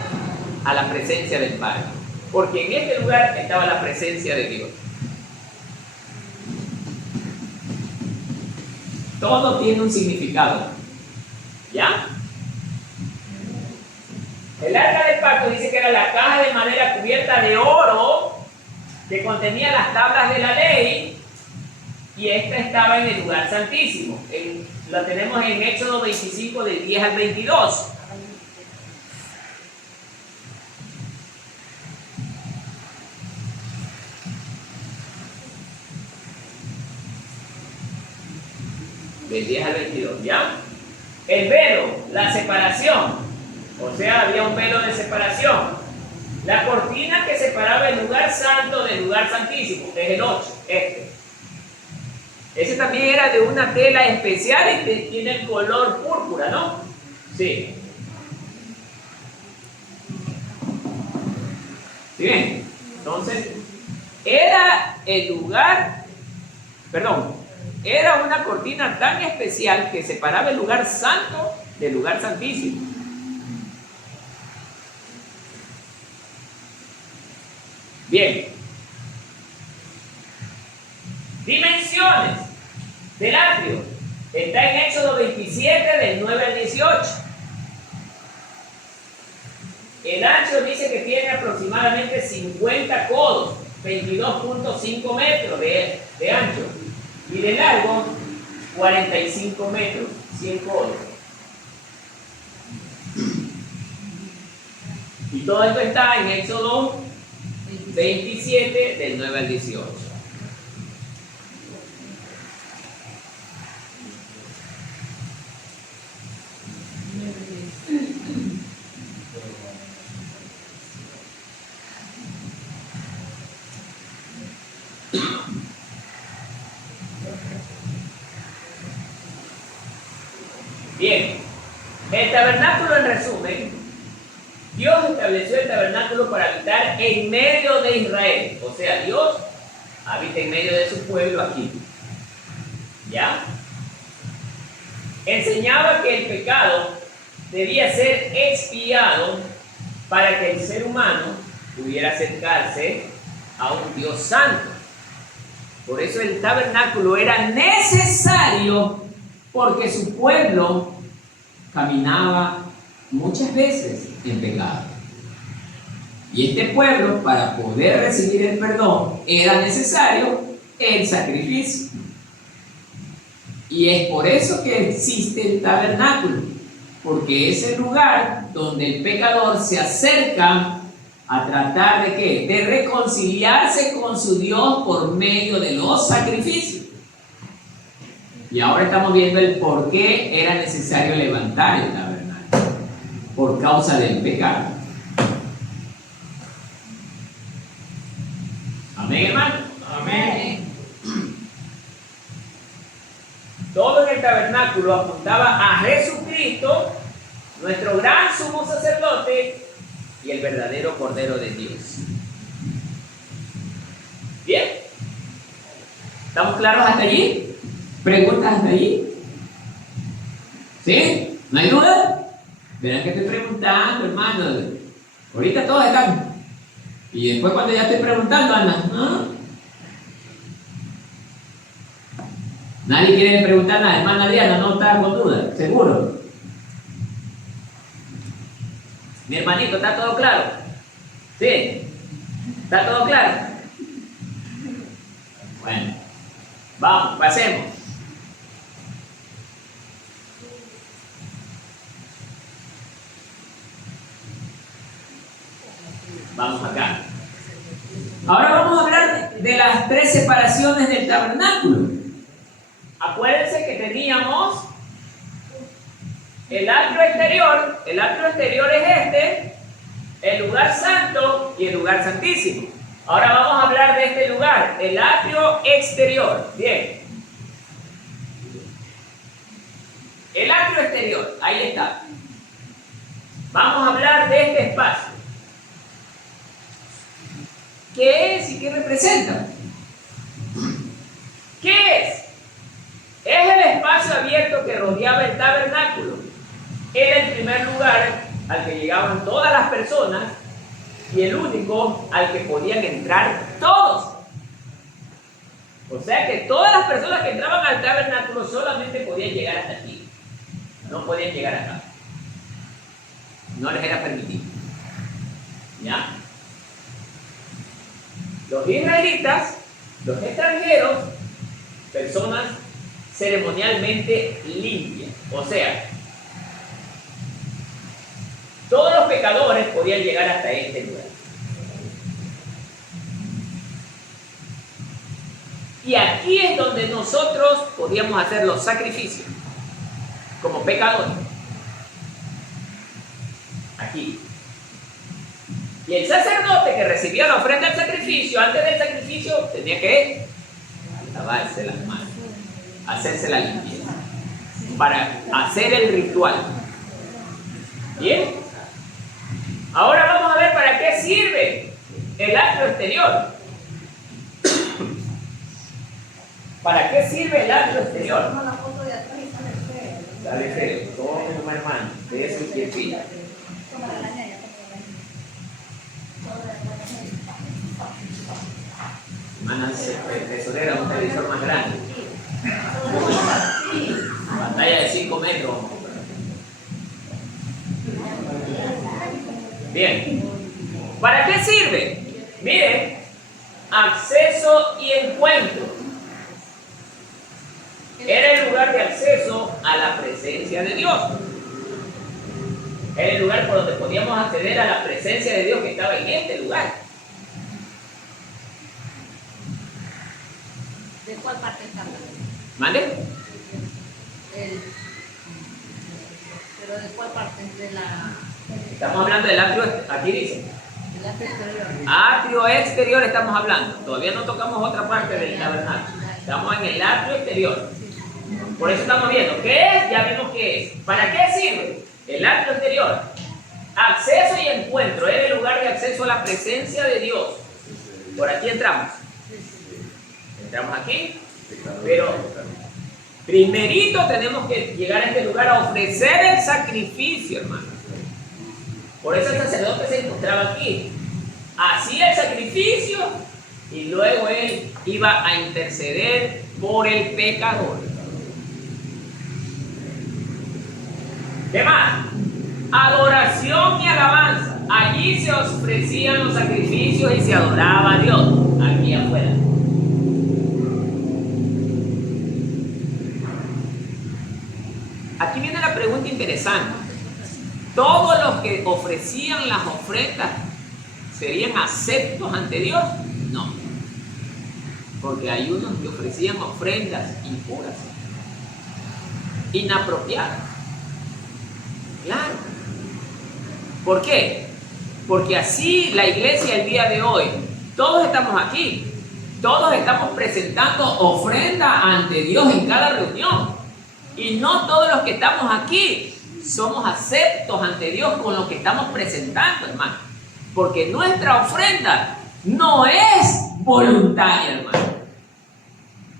a la presencia del Padre, porque en este lugar estaba la presencia de Dios. Todo tiene un significado, ¿ya? El arca del pacto dice que era la caja de madera cubierta de oro que contenía las tablas de la ley, y esta estaba en el lugar santísimo. La tenemos en Éxodo 25 del 10 al 22. del 10 al 22, ¿ya? El velo, la separación, o sea, había un velo de separación. La cortina que separaba el lugar santo del lugar santísimo, es el 8, este. Ese también era de una tela especial y tiene el color púrpura, ¿no? Sí. ¿Sí ven? Entonces, era el lugar, perdón, era una cortina tan especial que separaba el lugar santo del lugar santísimo. Bien. Dimensiones del atrio. Está en Éxodo 27 del 9 al 18. El ancho dice que tiene aproximadamente 50 codos, 22.5 metros de ancho. Y de largo, 45 metros, 100 codos. Y todo esto está en Éxodo 27 del 9 al 18. Bien, el tabernáculo en resumen, Dios estableció el tabernáculo para habitar en medio de Israel. O sea, Dios habita en medio de su pueblo aquí. ¿Ya? Enseñaba que el pecado debía ser expiado para que el ser humano pudiera acercarse a un Dios santo. Por eso el tabernáculo era necesario, porque su pueblo caminaba muchas veces en pecado. Y este pueblo, para poder recibir el perdón, era necesario el sacrificio. Y es por eso que existe el tabernáculo, porque es el lugar donde el pecador se acerca a tratar de ¿qué? De reconciliarse con su Dios por medio de los sacrificios. Y ahora estamos viendo el por qué era necesario levantar el tabernáculo, por causa del pecado. Amén, hermano. Amén. Todo en el tabernáculo apuntaba a Jesucristo, nuestro gran sumo sacerdote y el verdadero Cordero de Dios. ¿Bien? ¿Estamos claros hasta allí? ¿Preguntas hasta allí? ¿Sí? ¿No hay duda? Verán que estoy preguntando, hermano. Ahorita todos están. Y después cuando ya estoy preguntando, andan. ¿Ah? Nadie quiere preguntar nada. Hermana Adriana no está con duda, seguro. Mi hermanito, ¿está todo claro? ¿Sí? ¿Está todo claro? Bueno, vamos, pasemos. Vamos acá. Ahora vamos a hablar de las 3 separaciones del tabernáculo. Acuérdense que teníamos el atrio exterior. El atrio exterior es este, el lugar santo y el lugar santísimo. Ahora vamos a hablar de este lugar, el atrio exterior. Bien. El atrio exterior, ahí está. Vamos a hablar de este espacio. ¿Qué es y qué representa? ¿Qué es? Es el espacio abierto que rodeaba el tabernáculo. Era el primer lugar al que llegaban todas las personas y el único al que podían entrar todos. O sea que todas las personas que entraban al tabernáculo solamente podían llegar hasta aquí. No podían llegar acá. No les era permitido. ¿Ya? Los israelitas, los extranjeros, personas ceremonialmente limpias. O sea, todos los pecadores podían llegar hasta este lugar. Y aquí es donde nosotros podíamos hacer los sacrificios como pecadores. Aquí. Y el sacerdote que recibía la ofrenda del sacrificio, antes del sacrificio, tenía que lavarse las manos, hacerse la limpieza, para hacer el ritual. ¿Bien? Ahora vamos a ver para qué sirve el atrio exterior. ¿Para qué sirve el atrio exterior? No, la foto de atrás y sale feo. Dale, Fede, tome como hermano, de eso y pila. Toma la araña, ya toma la araña. Hermana tesorera, un televisor más grande. Pantalla de 5 metros. Bien. ¿Para qué sirve? Miren, acceso y encuentro. Era el lugar de acceso a la presencia de Dios. Era el lugar por donde podíamos acceder a la presencia de Dios que estaba en este lugar. ¿De cuál parte está hablando? ¿Mande? Pero ¿de cuál parte? De la... Estamos hablando del atrio, aquí dice. del atrio exterior. Atrio exterior estamos hablando. Todavía no tocamos otra parte del tabernáculo. Estamos en el atrio exterior. Por eso estamos viendo. ¿Qué es? Ya vimos qué es. ¿Para qué sirve? El atrio exterior. Acceso y encuentro. Es el lugar de acceso a la presencia de Dios. Por aquí entramos. Entramos aquí. Pero primerito tenemos que llegar a este lugar a ofrecer el sacrificio, hermano. Por eso el sacerdote se encontraba aquí. Hacía el sacrificio y luego él iba a interceder por el pecador. ¿Qué más? Adoración y alabanza. Allí se ofrecían los sacrificios y se adoraba a Dios. Aquí afuera. Aquí viene la pregunta interesante. ¿Todos los que ofrecían las ofrendas serían aceptos ante Dios? No. Porque hay unos que ofrecían ofrendas impuras, inapropiadas. Claro. ¿Por qué? Porque así la iglesia el día de hoy, todos estamos aquí, todos estamos presentando ofrenda ante Dios en cada reunión. Y no todos los que estamos aquí somos aceptos ante Dios con lo que estamos presentando, hermano. Porque nuestra ofrenda no es voluntaria, hermano.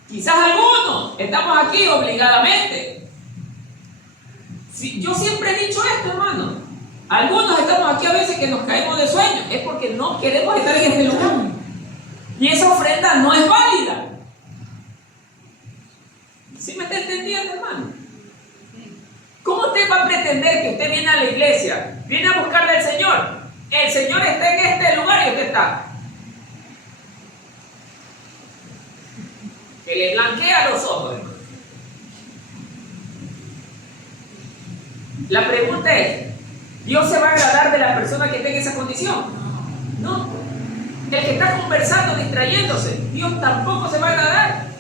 Quizás algunos estamos aquí obligadamente. Yo siempre he dicho esto, hermano. Algunos estamos aquí a veces que nos caemos de sueño. Es porque no queremos estar en este lugar. Y esa ofrenda no es válida. ¿Sí me está entendiendo, hermano? ¿Cómo usted va a pretender que usted viene a la iglesia, viene a buscarle al Señor? El Señor está en este lugar y usted está. Que le blanquea los ojos, hermano. La pregunta es, ¿Dios se va a agradar de la persona que esté en esa condición? No. El que está conversando, distrayéndose, Dios tampoco se va a agradar.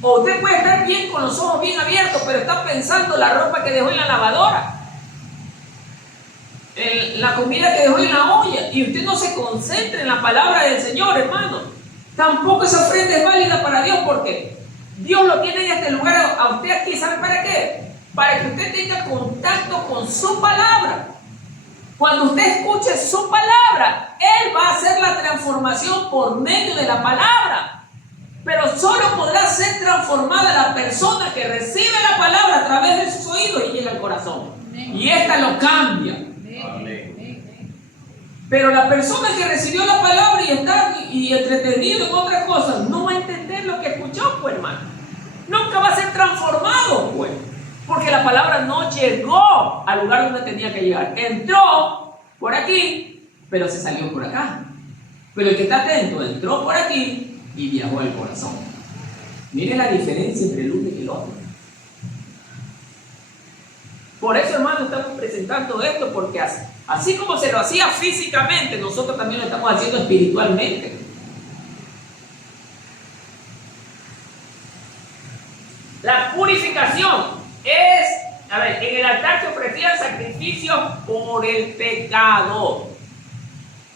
O usted puede estar bien con los ojos bien abiertos, pero está pensando la ropa que dejó en la lavadora, en la comida que dejó en la olla, y usted no se concentra en la palabra del Señor, hermano. Tampoco esa ofrenda es válida para Dios, porque Dios lo tiene en este lugar a usted aquí. ¿Sabe para qué? Para que usted tenga contacto con su palabra. Cuando usted escuche su palabra, Él va a hacer la transformación por medio de la palabra. Pero solo podrá ser transformada la persona que recibe la palabra a través de sus oídos y llega al corazón. Y esta lo cambia. Pero la persona que recibió la palabra y está entretenido en otras cosas, no va a entender lo que escuchó, pues, hermano. Nunca va a ser transformado, pues. Porque la palabra no llegó al lugar donde tenía que llegar. Entró por aquí, pero se salió por acá. Pero el que está atento entró por aquí y viajó al corazón. Mire la diferencia entre el uno y el otro. Por eso, hermano, estamos presentando esto, porque así como se lo hacía físicamente, nosotros también lo estamos haciendo espiritualmente. La purificación es, a ver, en el altar se ofrecían sacrificios por el pecado.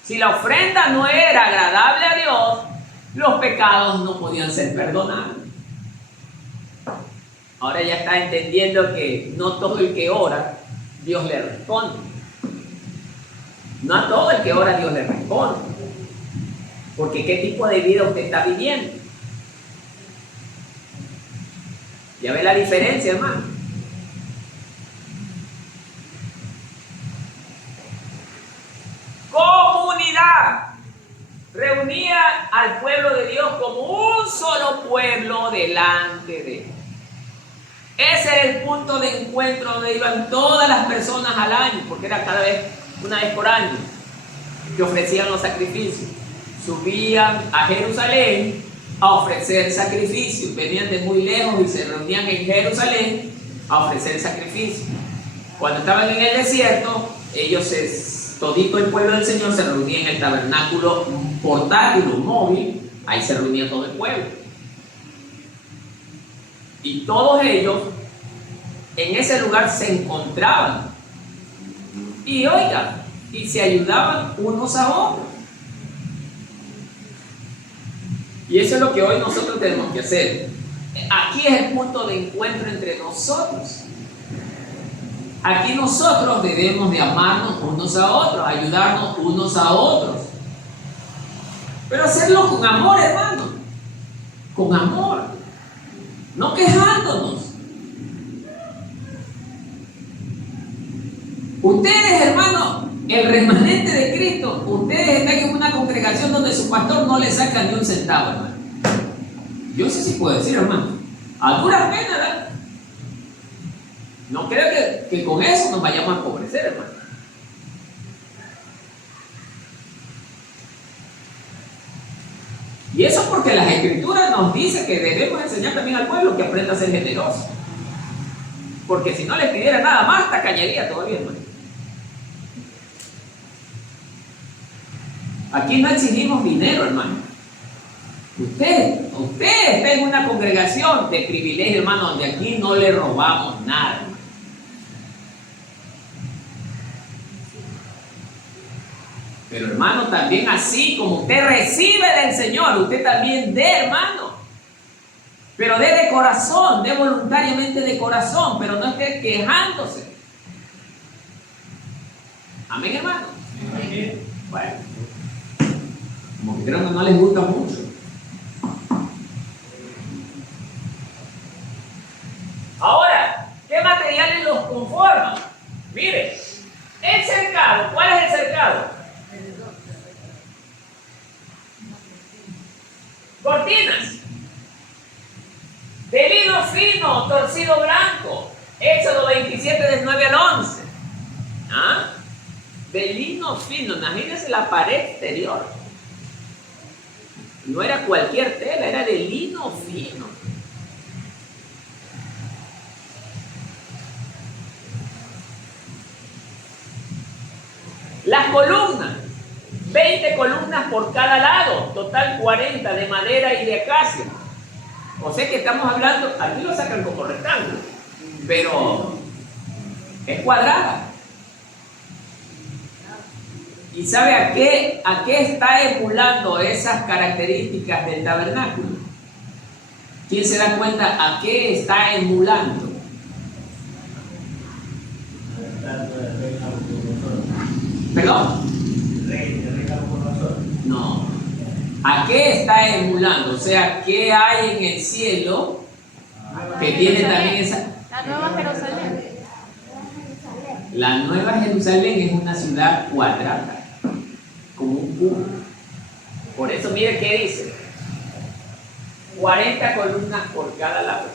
Si la ofrenda no era agradable a Dios, los pecados no podían ser perdonados. Ahora ya está entendiendo que no todo el que ora, Dios le responde. No a todo el que ora, Dios le responde. Porque ¿qué tipo de vida usted está viviendo? ¿Ya ve la diferencia, hermano? Comunidad. Reunía al pueblo de Dios como un solo pueblo delante de él. Ese era el punto de encuentro donde iban todas las personas al año, porque era una vez por año, que ofrecían los sacrificios. Subían a Jerusalén a ofrecer sacrificios. Venían de muy lejos y se reunían en Jerusalén a ofrecer sacrificios. Cuando estaban en el desierto, todito el pueblo del Señor se reunía en el tabernáculo portátil, móvil. Ahí se reunía todo el pueblo. Y todos ellos en ese lugar se encontraban. Y oigan, y se ayudaban unos a otros. Y eso es lo que hoy nosotros tenemos que hacer. Aquí es el punto de encuentro entre nosotros. Aquí nosotros debemos de amarnos unos a otros, ayudarnos unos a otros. Pero hacerlo con amor, hermano. Con amor. No quejándonos. Ustedes, hermanos, el remanente de Cristo, ustedes están en una congregación donde su pastor no le saca ni un centavo, hermano. Yo sé si puedo decir, hermano, a duras penas, ¿verdad? No creo que con eso nos vayamos a empobrecer, hermano. Y eso porque las Escrituras nos dicen que debemos enseñar también al pueblo que aprenda a ser generoso. Porque si no les pidiera nada más, tacañería todavía, hermano. Aquí no exigimos dinero, hermano. Usted está en una congregación de privilegio, hermano, donde aquí no le robamos nada, hermano. Pero, hermano, también así como usted recibe del Señor, usted también dé, hermano. Pero dé de corazón, dé voluntariamente de corazón, pero no esté quejándose. Amén, hermano. Amén. Bueno, como que creo que no les gusta mucho. Ahora, ¿qué materiales los conforman? Mire, el cercado, ¿cuál es el cercado? Cortinas de lino fino, torcido blanco. Éxodo 27 del 9 al 11. ¿Ah? De lino fino, imagínense la pared exterior. No era cualquier tela, era de lino fino. Las columnas, 20 columnas por cada lado, total 40 de madera y de acacia. O sea que estamos hablando, aquí lo sacan como rectángulo, pero es cuadrada. ¿Y sabe a qué está emulando esas características del tabernáculo? ¿Quién se da cuenta a qué está emulando? ¿Perdón? No. ¿A qué está emulando? O sea, ¿qué hay en el cielo que tiene también esa? La Nueva Jerusalén. La Nueva Jerusalén es una ciudad cuadrada, como un cubo. Por eso, mire qué dice: 40 columnas por cada lado.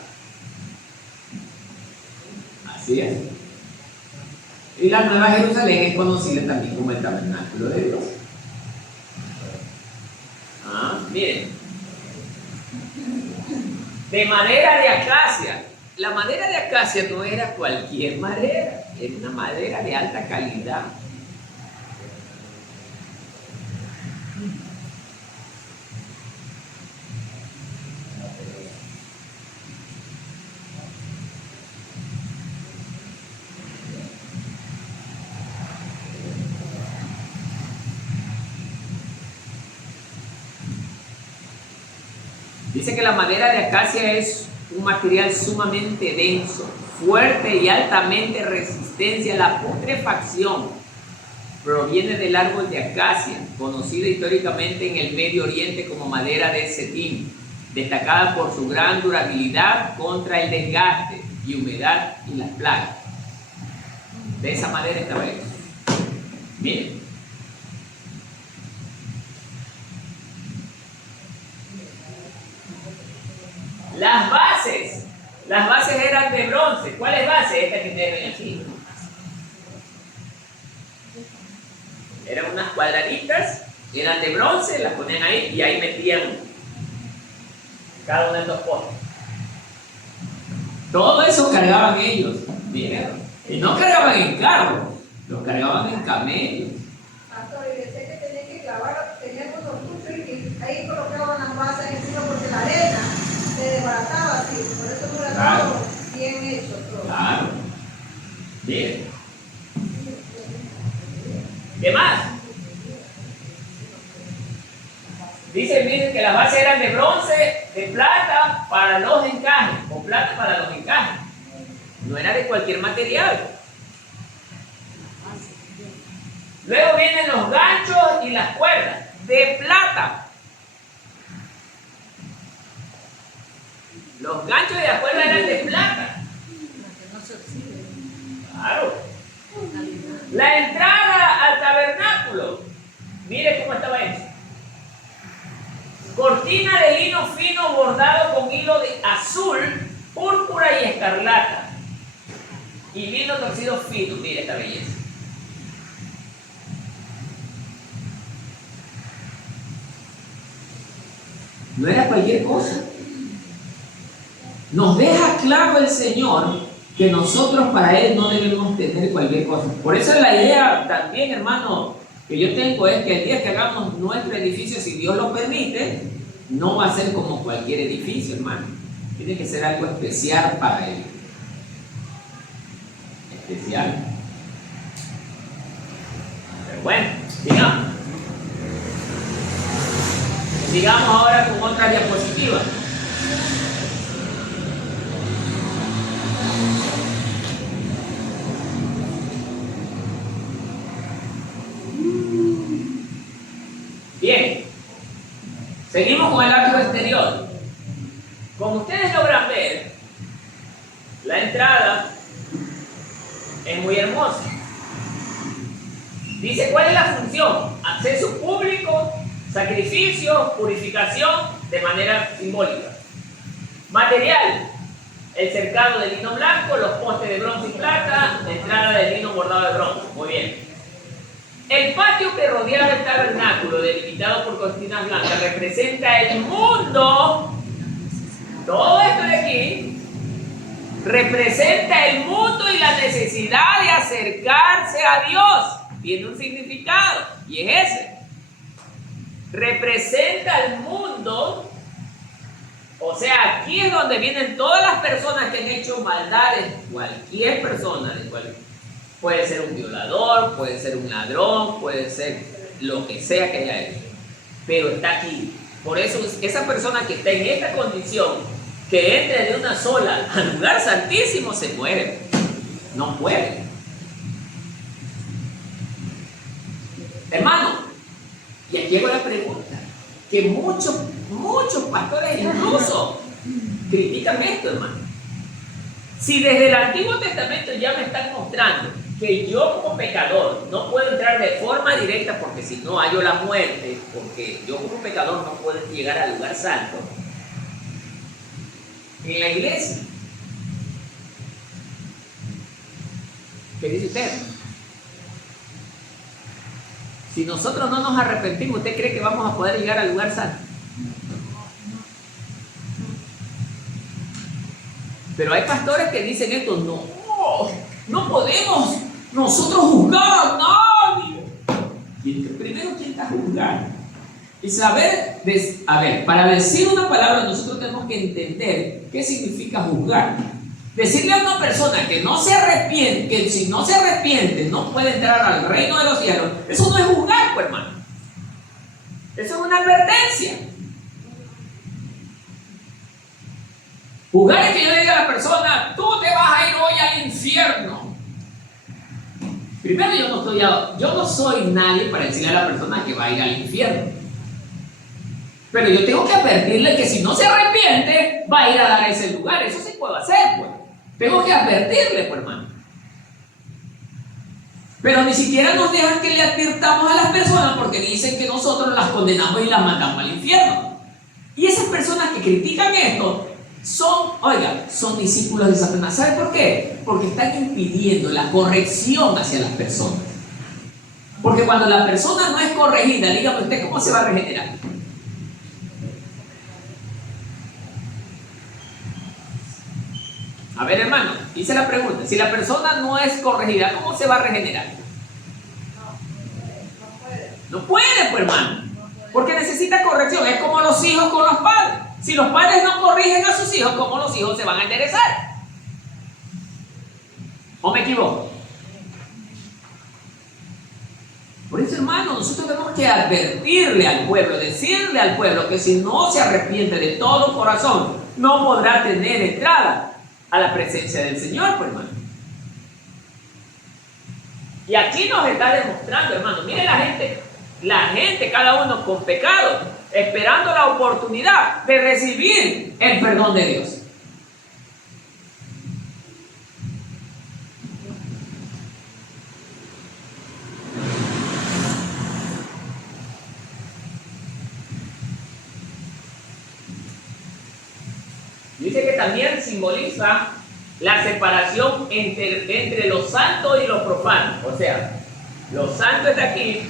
Así es. Y la Nueva Jerusalén es conocida también como el tabernáculo de Dios. Miren, de madera de acacia. La madera de acacia no era cualquier madera. era una madera de alta calidad. Dice que la madera de acacia es un material sumamente denso, fuerte y altamente resistente a la putrefacción. Proviene del árbol de acacia, conocido históricamente en el Medio Oriente como madera de setim, destacada por su gran durabilidad contra el desgaste y humedad y las plagas. De esa madera estaba hecho. Miren. Las bases eran de bronce. ¿Cuáles bases? Esta que tienen aquí. Eran unas cuadraditas, eran de bronce, las ponían ahí y ahí metían cada uno de estos postes. Todo eso cargaban ellos, ¿vieron? Y no cargaban en carros, los cargaban en camellos. Pastor, y decía que tenía que clavar, tenían unos tuchos y ahí colocaban las bases encima porque la arena se desbarataba así, por eso no era Claro. todo bien hecho todo. Claro. Bien. ¿Qué más? Dicen, miren, que las bases eran de bronce, de plata para los encajes, o plata para los encajes. No era de cualquier material. Luego vienen los ganchos y las cuerdas, de plata. Los ganchos y las cuerdas eran de plata. Claro. La entrada al tabernáculo, mire cómo estaba hecho. Cortina de lino fino bordado con hilo de azul, púrpura y escarlata. Y lino torcido fino, mire esta belleza. No era cualquier cosa. Nos deja claro el Señor que nosotros para Él no debemos tener cualquier cosa. Por eso la idea también, hermano, que yo tengo es que el día que hagamos nuestro edificio, si Dios lo permite, no va a ser como cualquier edificio, hermano. Tiene que ser algo especial para Él. Especial. Pero bueno, sigamos. Sigamos ahora con otra diapositiva. Bien, seguimos con el atrio exterior. Como ustedes logran ver, la entrada es muy hermosa. Dice cuál es la función: acceso público, sacrificio, purificación de manera simbólica. Material: el cercado de lino blanco, los postes de bronce y plata, la entrada de lino bordado de bronce. Muy bien. El patio que rodeaba el tabernáculo, delimitado por cortinas blancas, representa el mundo. Todo esto de aquí representa el mundo y la necesidad de acercarse a Dios. Tiene un significado y es ese. Representa el mundo. O sea, aquí es donde vienen todas las personas que han hecho maldades. Cualquier persona, puede ser un violador, puede ser un ladrón, puede ser lo que sea que haya hecho. Pero está aquí. Por eso esa persona que está en esta condición, que entre de una sola al lugar santísimo, se muere. No puede. Hermano, y aquí hago la pregunta, que muchos pastores incluso critican esto, hermano. Si desde el Antiguo Testamento ya me están mostrando que yo como pecador no puedo entrar de forma directa porque si no hallo la muerte, porque yo como pecador no puedo llegar al lugar santo, en la iglesia, ¿qué dice usted? Si nosotros no nos arrepentimos, ¿usted cree que vamos a poder llegar al lugar santo? Pero hay pastores que dicen esto: no, No podemos nosotros juzgar a nadie. Primero, ¿quién está juzgando? Y saber, a ver, para decir una palabra nosotros tenemos que entender qué significa juzgar. Decirle a una persona que no se arrepiente, que si no se arrepiente no puede entrar al reino de los cielos, eso no es juzgar, pues, hermano. Eso es una advertencia. Juzgar es que yo le diga a la persona, tú te vas a ir hoy al infierno. Primero, yo no soy nadie para decirle a la persona que va a ir al infierno. Pero yo tengo que advertirle que si no se arrepiente, va a ir a dar ese lugar. Eso sí puedo hacer, pues. Tengo que advertirle, pues, hermano. Pero ni siquiera nos dejan que le advirtamos a las personas porque dicen que nosotros las condenamos y las mandamos al infierno. Y esas personas que critican esto son discípulos de Satanás. ¿Sabe por qué? Porque están impidiendo la corrección hacia las personas. Porque cuando la persona no es corregida, dígame usted, ¿cómo se va a regenerar? A ver, hermano, hice la pregunta. Si la persona no es corregida, ¿cómo se va a regenerar? No puede, pues, hermano. Porque necesita corrección. Es como los hijos con los padres. Si los padres no corrigen a sus hijos, ¿cómo los hijos se van a enderezar? ¿O me equivoco? Por eso, hermano, nosotros tenemos que advertirle al pueblo, decirle al pueblo que si no se arrepiente de todo corazón, no podrá tener entrada a la presencia del Señor, pues, hermano. Y aquí nos está demostrando, hermano, mire la gente, cada uno con pecado, esperando la oportunidad de recibir el perdón de Dios. Dice que también simboliza la separación entre lo santo y lo profano. O sea, lo santo está aquí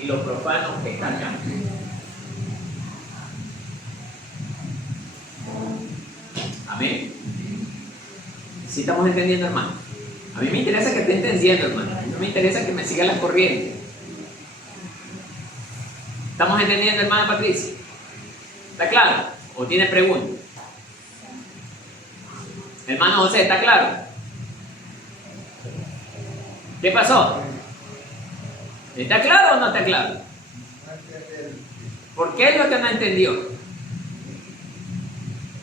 y lo profano está acá. Amén. ¿Sí estamos entendiendo, hermano? A mí me interesa que esté entendiendo, hermano. No me interesa que me siga la corriente. ¿Estamos entendiendo, hermana Patricia? ¿Está claro? ¿O tiene preguntas? Hermano José, ¿está claro? ¿Qué pasó? ¿Está claro o no está claro? ¿Por qué es lo que no entendió?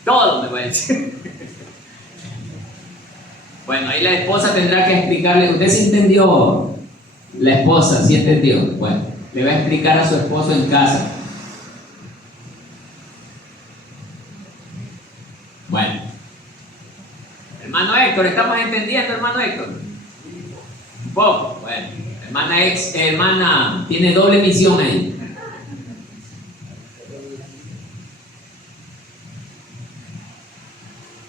Todo me va a decir. Bueno, ahí la esposa tendrá que explicarle. ¿Usted sí entendió? La esposa, ¿sí entendió? Bueno, le va a explicar a su esposo en casa. Bueno. Hermano Héctor, ¿estamos entendiendo, hermano Héctor? Un poco, bueno. Hermana tiene doble misión ahí.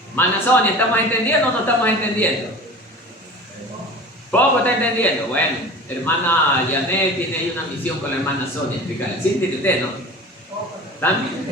Hermana Sonia, ¿estamos entendiendo o no estamos entendiendo? Poco está entendiendo. Bueno, hermana Janet tiene ahí una misión con la hermana Sonia. Explicarle. ¿Sí entiende usted, no? ¿También?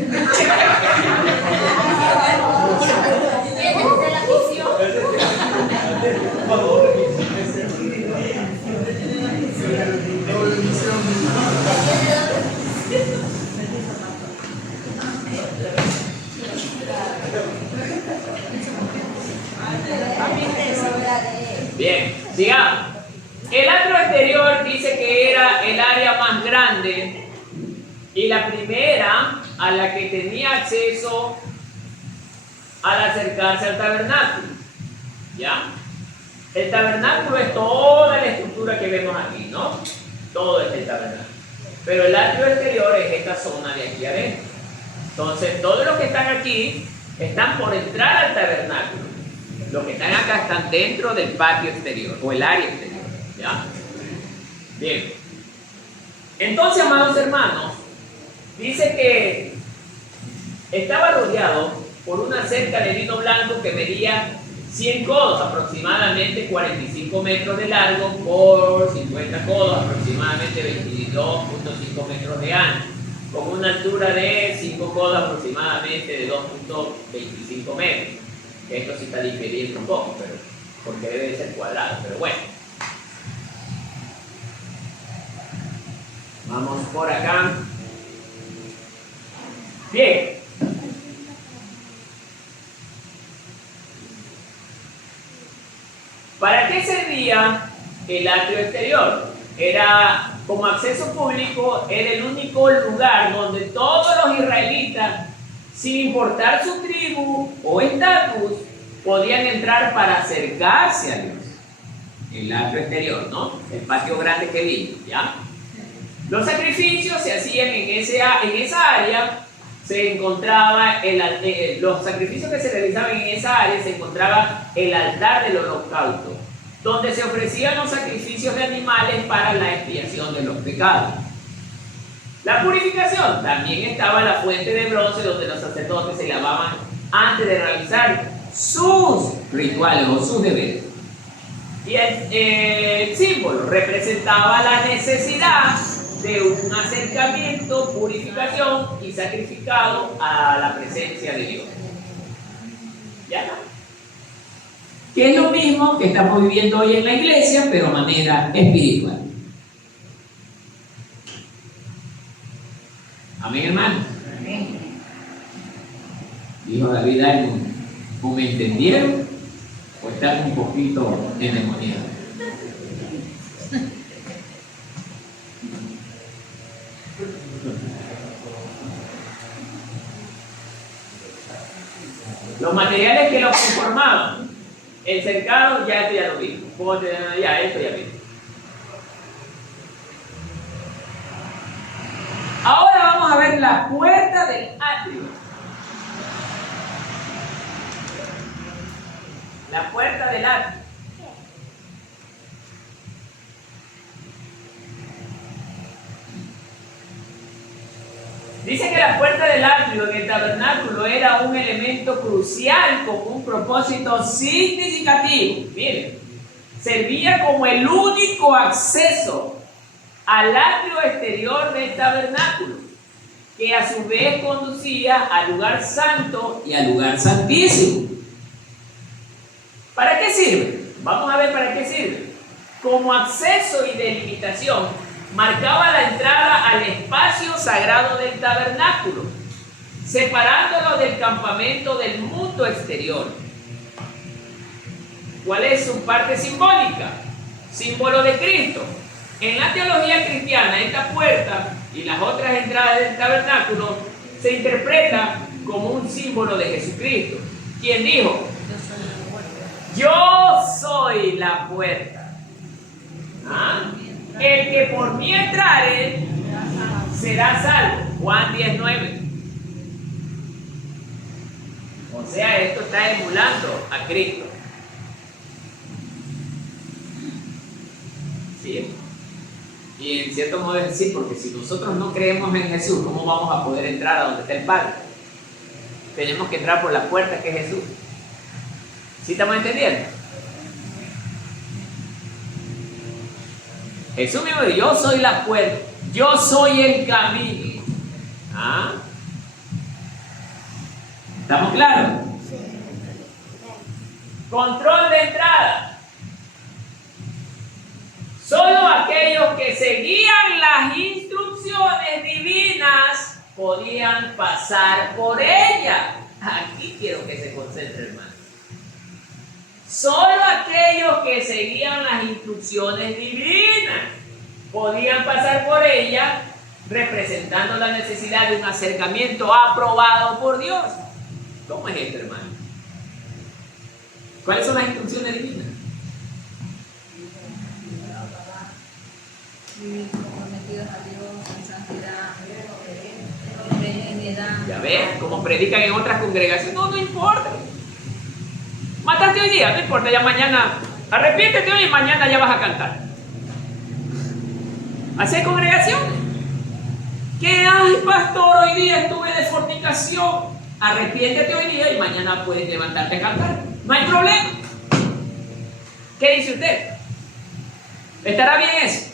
Bien, sigamos. El atrio exterior dice que era el área más grande y la primera a la que tenía acceso al acercarse al tabernáculo. ¿Ya? El tabernáculo es toda la estructura que vemos aquí, ¿no? Todo es el tabernáculo. Pero el atrio exterior es esta zona de aquí adentro. Entonces, todos los que están aquí están por entrar al tabernáculo. Los que están acá están dentro del patio exterior o el área exterior. ¿Ya? Bien. Entonces, amados hermanos, dice que estaba rodeado por una cerca de lino blanco que medía 100 codos, aproximadamente 45 metros de largo por 50 codos, aproximadamente 22.5 metros de ancho, con una altura de 5 codos, aproximadamente de 2.25 metros. Esto sí está difiriendo un poco, pero porque debe ser cuadrado, pero bueno. Vamos por acá. Bien. ¿Para qué servía el atrio exterior? Era como acceso público, era el único lugar donde todos los israelitas, sin importar su tribu o estatus, podían entrar para acercarse a Dios. El atrio exterior, ¿no? El patio grande que vimos, ¿ya? Los sacrificios se hacían en esa área, se encontraba los sacrificios que se realizaban en esa área, se encontraba el altar del holocausto, donde se ofrecían los sacrificios de animales para la expiación de los pecados. La purificación, también estaba la fuente de bronce donde los sacerdotes se lavaban antes de realizar sus rituales o sus deberes. Y el símbolo representaba la necesidad de un acercamiento, purificación y sacrificado a la presencia de Dios. ¿Ya está? Que es lo mismo que estamos viviendo hoy en la iglesia, pero de manera espiritual. Amén, hermano. Dijo David algo, ¿o me entendieron o están un poquito endemoniados? Los materiales que lo conformaban, el cercado, ya esto ya lo vi, ya esto ya vi. Ahora vamos a ver la puerta del atrio. La puerta del atrio. Dice que la puerta del atrio en el tabernáculo era un elemento crucial con un propósito significativo. Miren, servía como el único acceso al atrio exterior del tabernáculo, que a su vez conducía al lugar santo y al lugar santísimo. ¿Para qué sirve? Vamos a ver para qué sirve. Como acceso y delimitación, marcaba la entrada al espacio sagrado del tabernáculo, separándolo del campamento del mundo exterior. ¿Cuál es su parte simbólica? Símbolo de Cristo. En la teología cristiana, esta puerta y las otras entradas del tabernáculo se interpreta como un símbolo de Jesucristo, quien dijo: yo soy la puerta. ¿Ah? El que por mí entrare será salvo. Juan 19. O sea, esto está emulando a Cristo. ¿Sí? Y en cierto modo es decir, porque si nosotros no creemos en Jesús, ¿cómo vamos a poder entrar a donde está el Padre? Tenemos que entrar por la puerta que es Jesús. ¿Sí estamos entendiendo? Jesús mismo dijo: yo soy la puerta, yo soy el camino. ¿Ah? ¿Estamos claros? Control de entrada. Solo aquellos que seguían las instrucciones divinas podían pasar por ella. Aquí quiero que se concentre, hermano. Solo aquellos que seguían las instrucciones divinas podían pasar por ella, representando la necesidad de un acercamiento aprobado por Dios. ¿Cómo es esto, hermano? ¿Cuáles son las instrucciones divinas? Vivir comprometidos a Dios en santidad, en benignidad. Ya ves, como predican en otras congregaciones. No importa. Mataste hoy día, no importa, ya mañana. Arrepiéntete hoy y mañana ya vas a cantar. Así hay congregaciones. Que, ay, pastor, hoy día estuve de fornicación. Arrepiéntete hoy día y mañana puedes levantarte a cantar. No hay problema. ¿Qué dice usted? ¿Estará bien eso?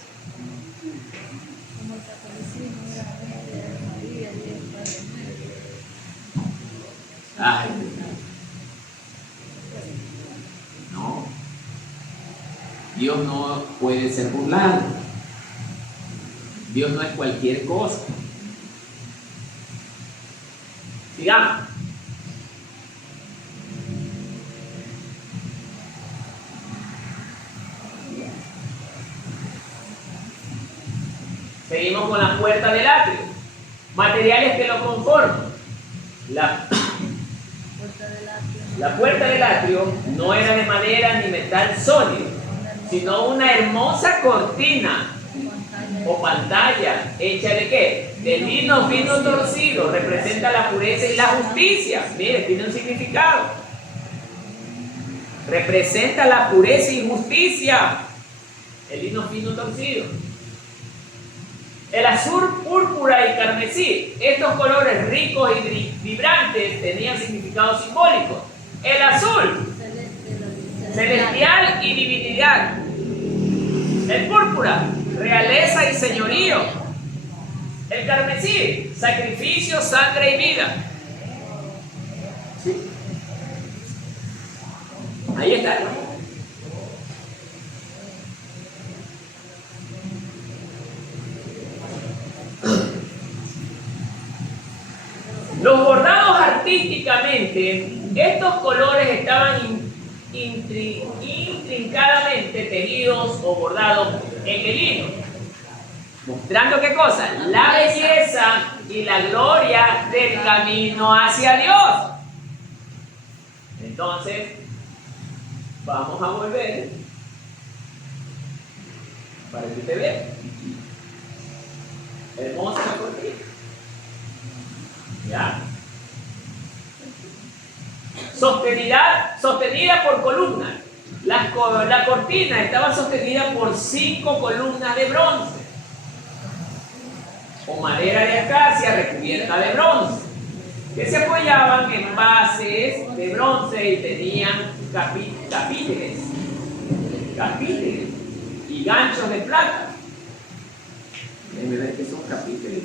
Como el catolicismo de la Virgen María y el Padre Nuestro. Ay, no. Dios no puede ser burlado. Dios no es cualquier cosa. Sigamos. Seguimos con la puerta del atrio. Materiales que lo conforman. La puerta del atrio no era de madera ni metal sólido, sino una hermosa cortina o pantalla hecha de ¿qué? De lino fino torcido. Representa la pureza y la justicia. Mire, tiene un significado. Representa la pureza y justicia. El lino fino torcido. El azul, púrpura y carmesí. Estos colores ricos y vibrantes tenían significados simbólicos. El azul, celestial y divinidad. El púrpura, realeza y señorío. El carmesí, sacrificio, sangre y vida. ¿Sí? Ahí está. Los bordados artísticamente, estos colores estaban intrincadamente tejidos o bordados en el lino, mostrando ¿qué cosa? La belleza y la gloria del camino hacia Dios. Entonces, vamos a volver para que usted vea. Hermosa cortina. ¿Ya? Sostenida por columnas. La cortina estaba sostenida por 5 columnas de bronce o madera de acacia recubierta de bronce, que se apoyaban en bases de bronce y tenían capíteles y ganchos de plata. Déjenme ver qué son capíteles.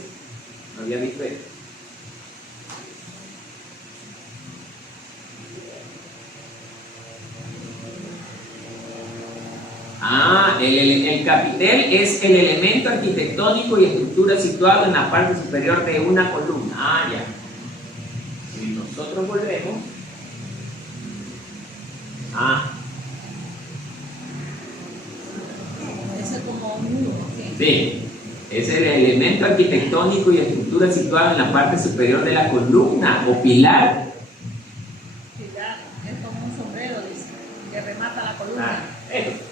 No había visto esto. El capitel es el elemento arquitectónico y estructura situado en la parte superior de una columna. Ya. Si nosotros volvemos. Ese es como un muro, ¿sí? Sí. Es el elemento arquitectónico y estructura situado en la parte superior de la columna o pilar. Pilar, es como un sombrero, dice, que remata la columna. Esto.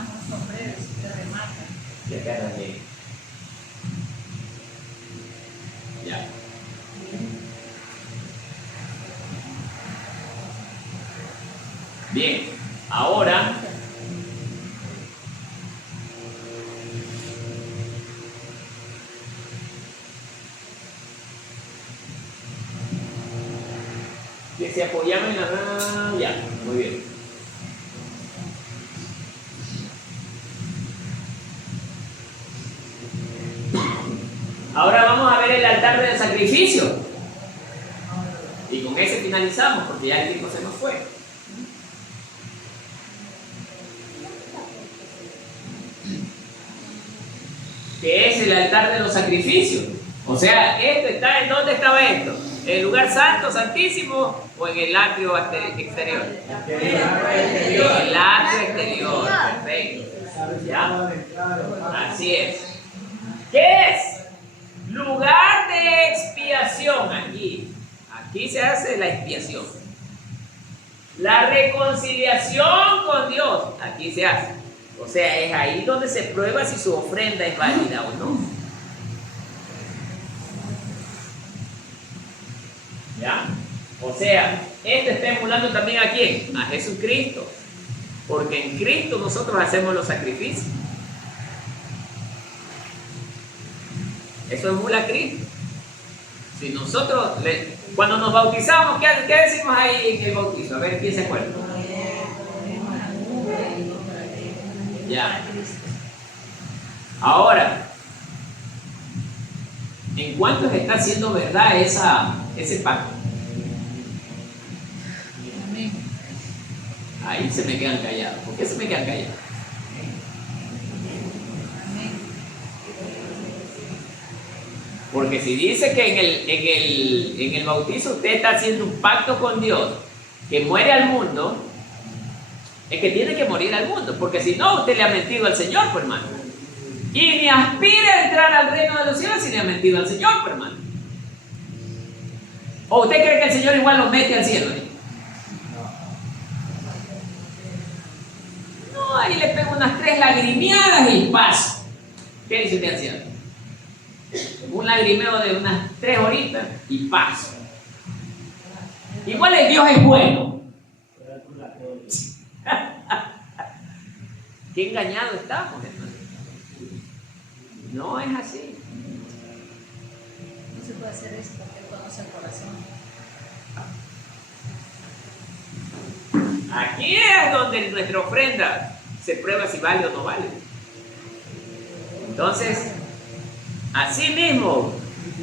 Un sombrero, que remata. Y acá también. Ya. Bien, ahora que se apoyaban en la... Ya, muy bien. Ahora vamos a ver el altar del sacrificio. Y con ese finalizamos, porque ya el tiempo se nos fue. Que es el altar de los sacrificios. O sea, esto está, ¿en dónde estaba esto? ¿En el lugar santo, santísimo o en el atrio exterior? En el atrio exterior, perfecto. ¿Ya? Así es. ¿Qué es? Lugar de expiación aquí. Aquí se hace la expiación. La reconciliación con Dios, aquí se hace. O sea, es ahí donde se prueba si su ofrenda es válida o no. ¿Ya? O sea, esto está emulando también ¿a quién? A Jesucristo. Porque en Cristo nosotros hacemos los sacrificios. Eso emula a Cristo. Si nosotros, cuando nos bautizamos, ¿qué decimos ahí en el bautizo? A ver, ¿quién se acuerda? Ya. Ahora, ¿en cuántos está haciendo verdad ese pacto? Ahí se me quedan callados. ¿Por qué se me quedan callados? Porque si dice que en el bautizo usted está haciendo un pacto con Dios, que muere al mundo, es que tiene que morir al mundo, porque si no, usted le ha mentido al Señor, pues, hermano. Y ni aspira a entrar al reino de los cielos si le ha mentido al Señor, pues, hermano. ¿O usted cree que el Señor igual lo mete al cielo? No, ahí le pego unas 3 lagrimiadas y paso. ¿Qué dice usted, anciano? Un lagrimeo de unas 3 horitas y paso. Igual el Dios es bueno. Qué engañado estamos, hermano. No es así. No se puede hacer eso porque Él conoce el corazón. Aquí es donde nuestra ofrenda se prueba si vale o no vale. Entonces, así mismo,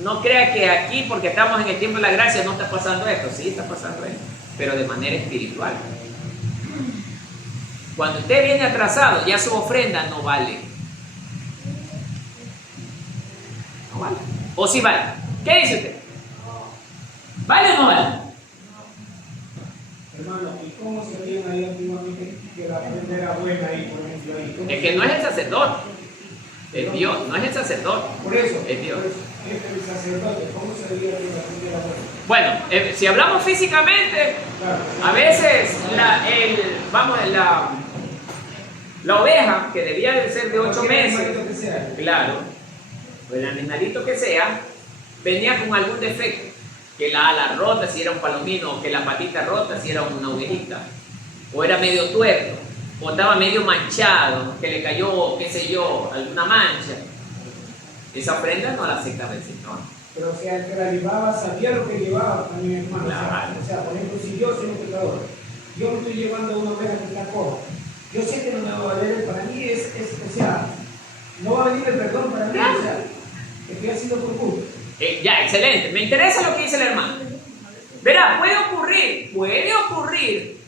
no crea que aquí, porque estamos en el tiempo de la gracia, no está pasando esto. Sí está pasando esto, pero de manera espiritual. Cuando usted viene atrasado, ya su ofrenda no vale. No vale. ¿O sí vale? ¿Qué dice usted? ¿Vale o no vale? Hermano, ¿y cómo se veían ahí antiguamente que la ofrenda era buena ahí, por ejemplo? Ahí? Es que no es el sacerdote, es Dios, no es el sacerdote. Por eso, es Dios. el sacerdote, ¿cómo se veía que la ofrenda era buena? Bueno, si hablamos físicamente, Claro. a veces la oveja, que debía de ser de 8 Cualquier meses, animalito que sea. claro, el animalito que sea, venía con algún defecto, que la ala rota si era un palomino, o que la patita rota si era una ovejita, o era medio tuerto, o estaba medio manchado, que le cayó, qué sé yo, alguna mancha. Esa ofrenda no la aceptaba el Señor. Pero o sea, el que la llevaba sabía lo que llevaba también, hermano. Claro. O sea, por ejemplo, si yo soy un pecador, yo me estoy llevando una oveja que está coja, yo sé que no me va a valer, para mí o sea, no va a venir el perdón para mí, Claro. o sea, estoy haciendo por culpa. Ya, excelente. Me interesa lo que dice el hermano. Verá, puede ocurrir,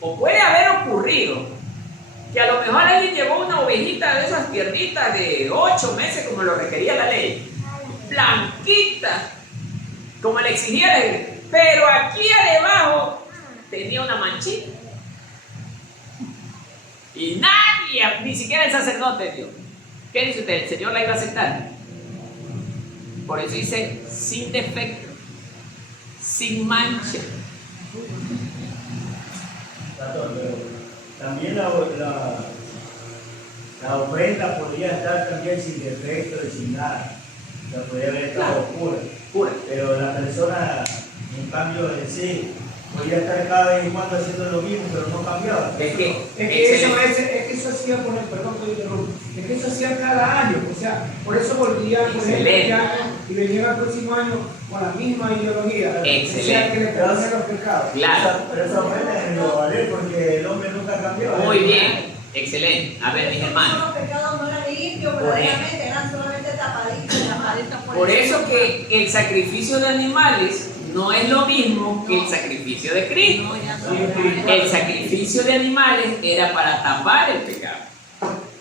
o puede haber ocurrido, que a lo mejor alguien llevó una ovejita de esas tiernitas de 8 meses, como lo requería la ley, blanquita, como le exigía la ley, pero aquí debajo tenía una manchita. Y nadie, ni siquiera el sacerdote, Dios. ¿Qué dice usted? ¿El Señor la iba a aceptar? Por eso dice sin defecto, sin mancha. Pastor, pero también la ofrenda podría estar también sin defecto y sin nada. O sea, podría haber estado pura. Pura. Pero la persona, en cambio en sí, podía estar cada vez en cuando haciendo lo mismo, pero no cambiaba. Es que eso hacía, por el perdón que yo interrumpo, es que eso hacía cada año, o sea, por eso volvían por ejemplo, Excelente. ya, y venían al próximo año con la misma ideología, Excelente. o sea, que le perdonen los pecados. Claro. Pero esa ofrenda no iba a valer porque el hombre nunca cambió. Muy bien, excelente. A ver, mis hermanos. Los pecados no eran limpios, verdaderamente, eran solamente tapaditos. Por eso que el sacrificio de animales no es lo mismo que el sacrificio de Cristo. El sacrificio de animales era para tapar el pecado,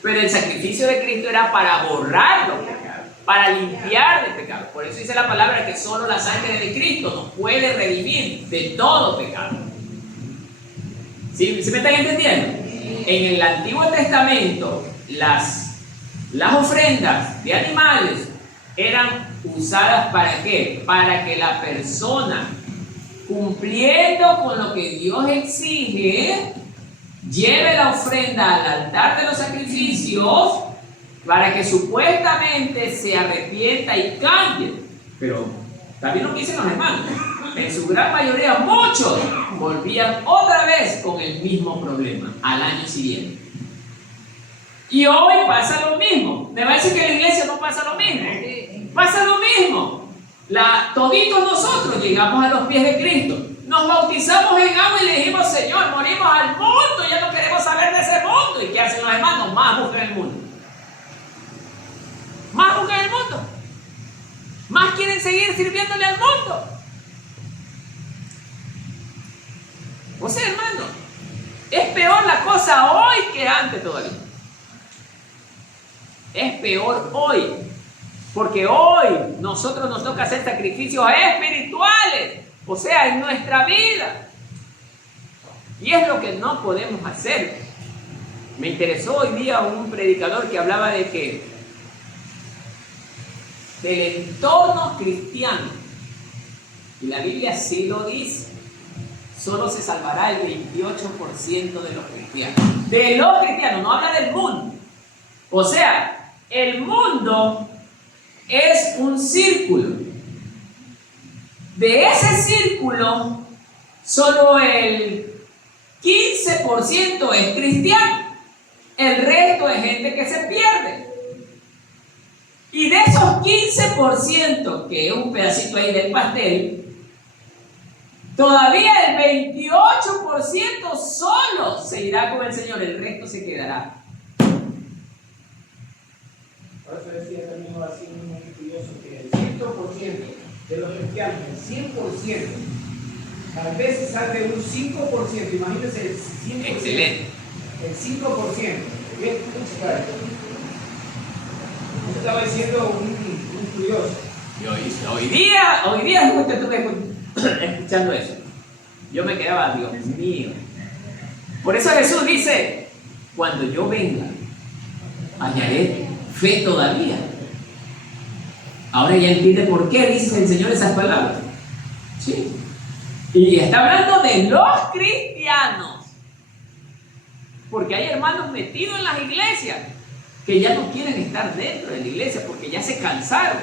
pero el sacrificio de Cristo era para borrar los pecados, para limpiar el pecado. Por eso dice la palabra que solo la sangre de Cristo nos puede redimir de todo pecado. ¿Sí me están entendiendo? En el Antiguo Testamento las ofrendas de animales eran usadas ¿para qué? Para que la persona, cumpliendo con lo que Dios exige, lleve la ofrenda al altar de los sacrificios para que supuestamente se arrepienta y cambie. Pero también lo que dicen los hermanos, en su gran mayoría muchos volvían otra vez con el mismo problema al año siguiente. Y hoy pasa lo mismo. Me parece que en la iglesia no pasa lo mismo. Pasa lo mismo. Toditos nosotros llegamos a los pies de Cristo. Nos bautizamos en agua y le dijimos, Señor, morimos al mundo, ya no queremos saber de ese mundo. ¿Y qué hacen los hermanos? Más buscan el mundo. Más buscan el mundo. Más quieren seguir sirviéndole al mundo. O sea, hermano, es peor la cosa hoy que antes todavía. Es peor hoy. Porque hoy nosotros nos toca hacer sacrificios espirituales, o sea, en nuestra vida. Y es lo que no podemos hacer. Me interesó hoy día un predicador que hablaba de que del entorno cristiano, y la Biblia sí lo dice, solo se salvará el 28% de los cristianos. De los cristianos, no habla del mundo. O sea, el mundo es un círculo. De ese círculo, solo el 15% es cristiano. El resto es gente que se pierde. Y de esos 15%, que es un pedacito ahí del pastel, todavía el 28% solo se irá con el Señor, el resto se quedará. Por eso decía también así un estudioso que el 100% de los cristianos, el 100%, tal vez se salve un 5%, imagínense el 100%. Excelente. El 5%. Bien, eso estaba diciendo un estudioso. Y hoy día justo estuve escuchando eso. Yo me quedaba, Dios mío. Por eso Jesús dice, cuando yo venga, hallaré fe todavía. Ahora ya entiende por qué dice el Señor esas palabras. Sí. Y está hablando de los cristianos. Porque hay hermanos metidos en las iglesias que ya no quieren estar dentro de la iglesia porque ya se cansaron.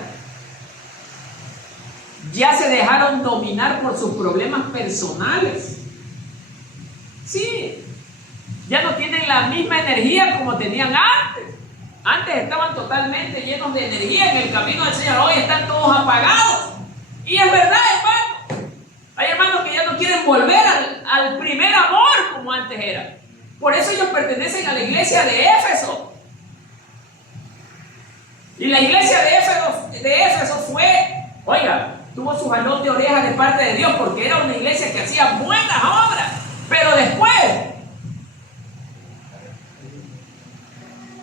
Ya se dejaron dominar por sus problemas personales. Sí. Ya no tienen la misma energía como tenían antes. Antes estaban totalmente llenos de energía en el camino del Señor. Hoy están todos apagados. Y es verdad, hermano. Hay hermanos que ya no quieren volver al primer amor como antes era. Por eso ellos pertenecen a la iglesia de Éfeso. Y la iglesia de Éfeso fue, oiga, tuvo su jalón de orejas de parte de Dios porque era una iglesia que hacía buenas obras. Pero después,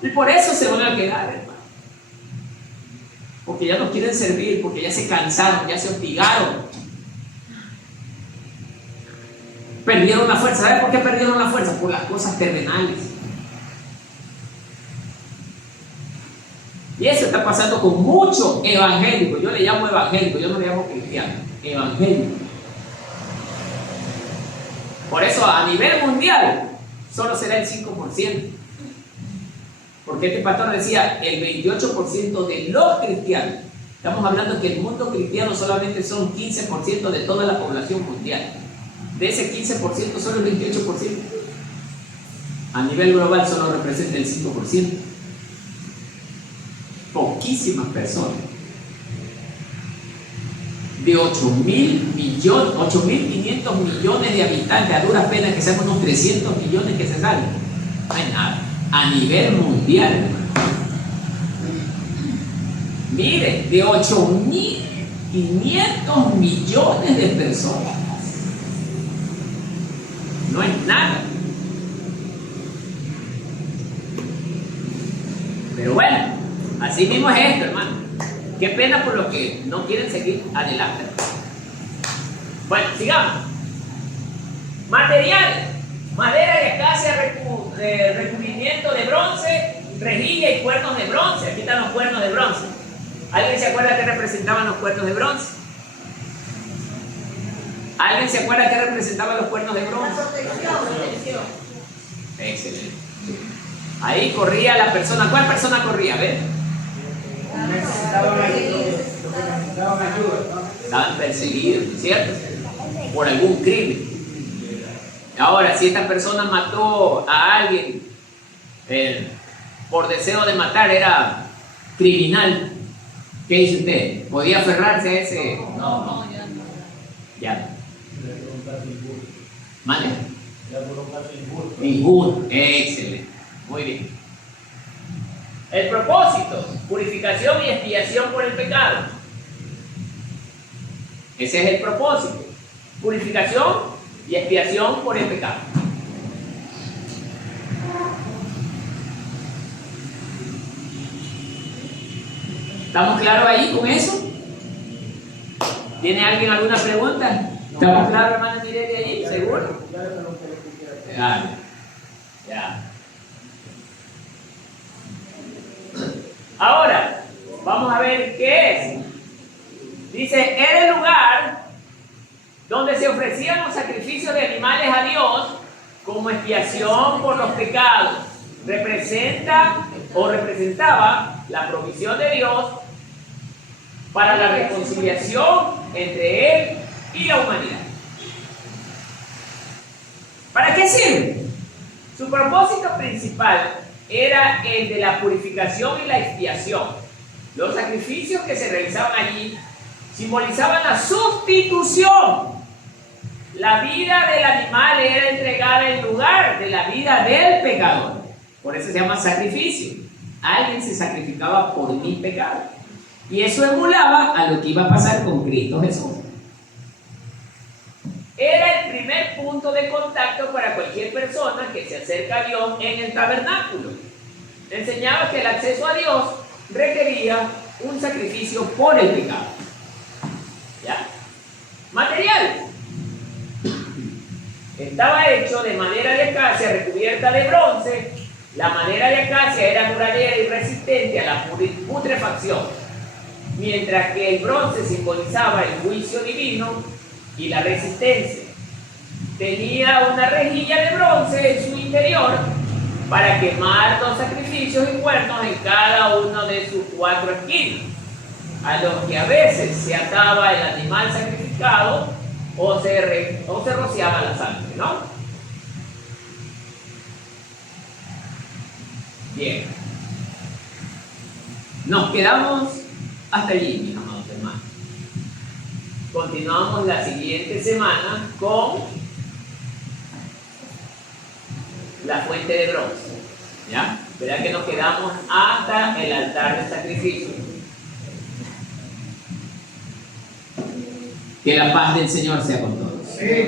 y por eso se van a quedar, hermano. Porque ya no quieren servir, porque ya se cansaron, ya se hostigaron. Perdieron la fuerza. ¿Sabes por qué perdieron la fuerza? Por las cosas terrenales. Y eso está pasando con muchos evangélicos. Yo le llamo evangélico, yo no le llamo cristiano. Evangélico. Por eso a nivel mundial solo será el 5%. Porque este pastor decía el 28% de los cristianos. Estamos hablando que el mundo cristiano solamente son 15% de toda la población mundial. De ese 15%, solo el 28%. A nivel global solo representa el 5%. Poquísimas personas. De 8.500 millones de habitantes, a duras penas que sean unos 300 millones que se salen. No hay nada. A nivel mundial, hermano. Mire, de 8.500 millones de personas. No es nada. Pero bueno, así mismo es esto, hermano. Qué pena por los que no quieren seguir adelante. Bueno, sigamos. Materiales: madera de acacia, recubrimiento de bronce, rejilla y cuernos de bronce. Aquí están los cuernos de bronce. ¿Alguien se acuerda qué representaban los cuernos de bronce? ¿Alguien se acuerda qué representaban los cuernos de bronce? Protección. Excelente. Ahí corría la persona. ¿Cuál persona corría? A ver. Necesitaban ayuda. Estaban perseguidos, ¿cierto? Por algún crimen. Ahora, si esta persona mató a alguien por deseo de matar, era criminal. ¿Qué dice usted? ¿Podía aferrarse a ese? No. Ya. ¿Vale? Ninguno. Excelente. Muy bien. El propósito: purificación y expiación por el pecado. Ese es el propósito. Purificación y expiación por el pecado. ¿Estamos claros ahí con eso? ¿Tiene alguien alguna pregunta? ¿Estamos claros, hermana Mirelia, ahí? ¿Seguro? Ya. Ya. Ahora, vamos a ver qué es. Dice, era el lugar donde se ofrecían los sacrificios de animales a Dios como expiación por los pecados. Representa o representaba la provisión de Dios para la reconciliación entre Él y la humanidad. ¿Para qué sirve? Su propósito principal era el de la purificación y la expiación. Los sacrificios que se realizaban allí simbolizaban la sustitución. La vida del animal era entregada en lugar de la vida del pecador. Por eso se llama sacrificio. Alguien se sacrificaba por mi pecado. Y eso emulaba a lo que iba a pasar con Cristo Jesús. Era el primer punto de contacto para cualquier persona que se acerca a Dios en el tabernáculo. Enseñaba que el acceso a Dios requería un sacrificio por el pecado. ¿Ya? Material. Estaba hecho de madera de acacia recubierta de bronce. La madera de acacia era duradera y resistente a la putrefacción, mientras que el bronce simbolizaba el juicio divino y la resistencia. Tenía una rejilla de bronce en su interior para quemar los sacrificios y cuernos en cada uno de sus 4 esquinas, a los que a veces se ataba el animal sacrificado o se rociaba la sangre, ¿no? Bien. Nos quedamos hasta allí, mis amados hermanos. Continuamos la siguiente semana con la fuente de bronce. ¿Ya? Verá que nos quedamos hasta el altar de sacrificio. Que la paz del Señor sea con todos. Sí.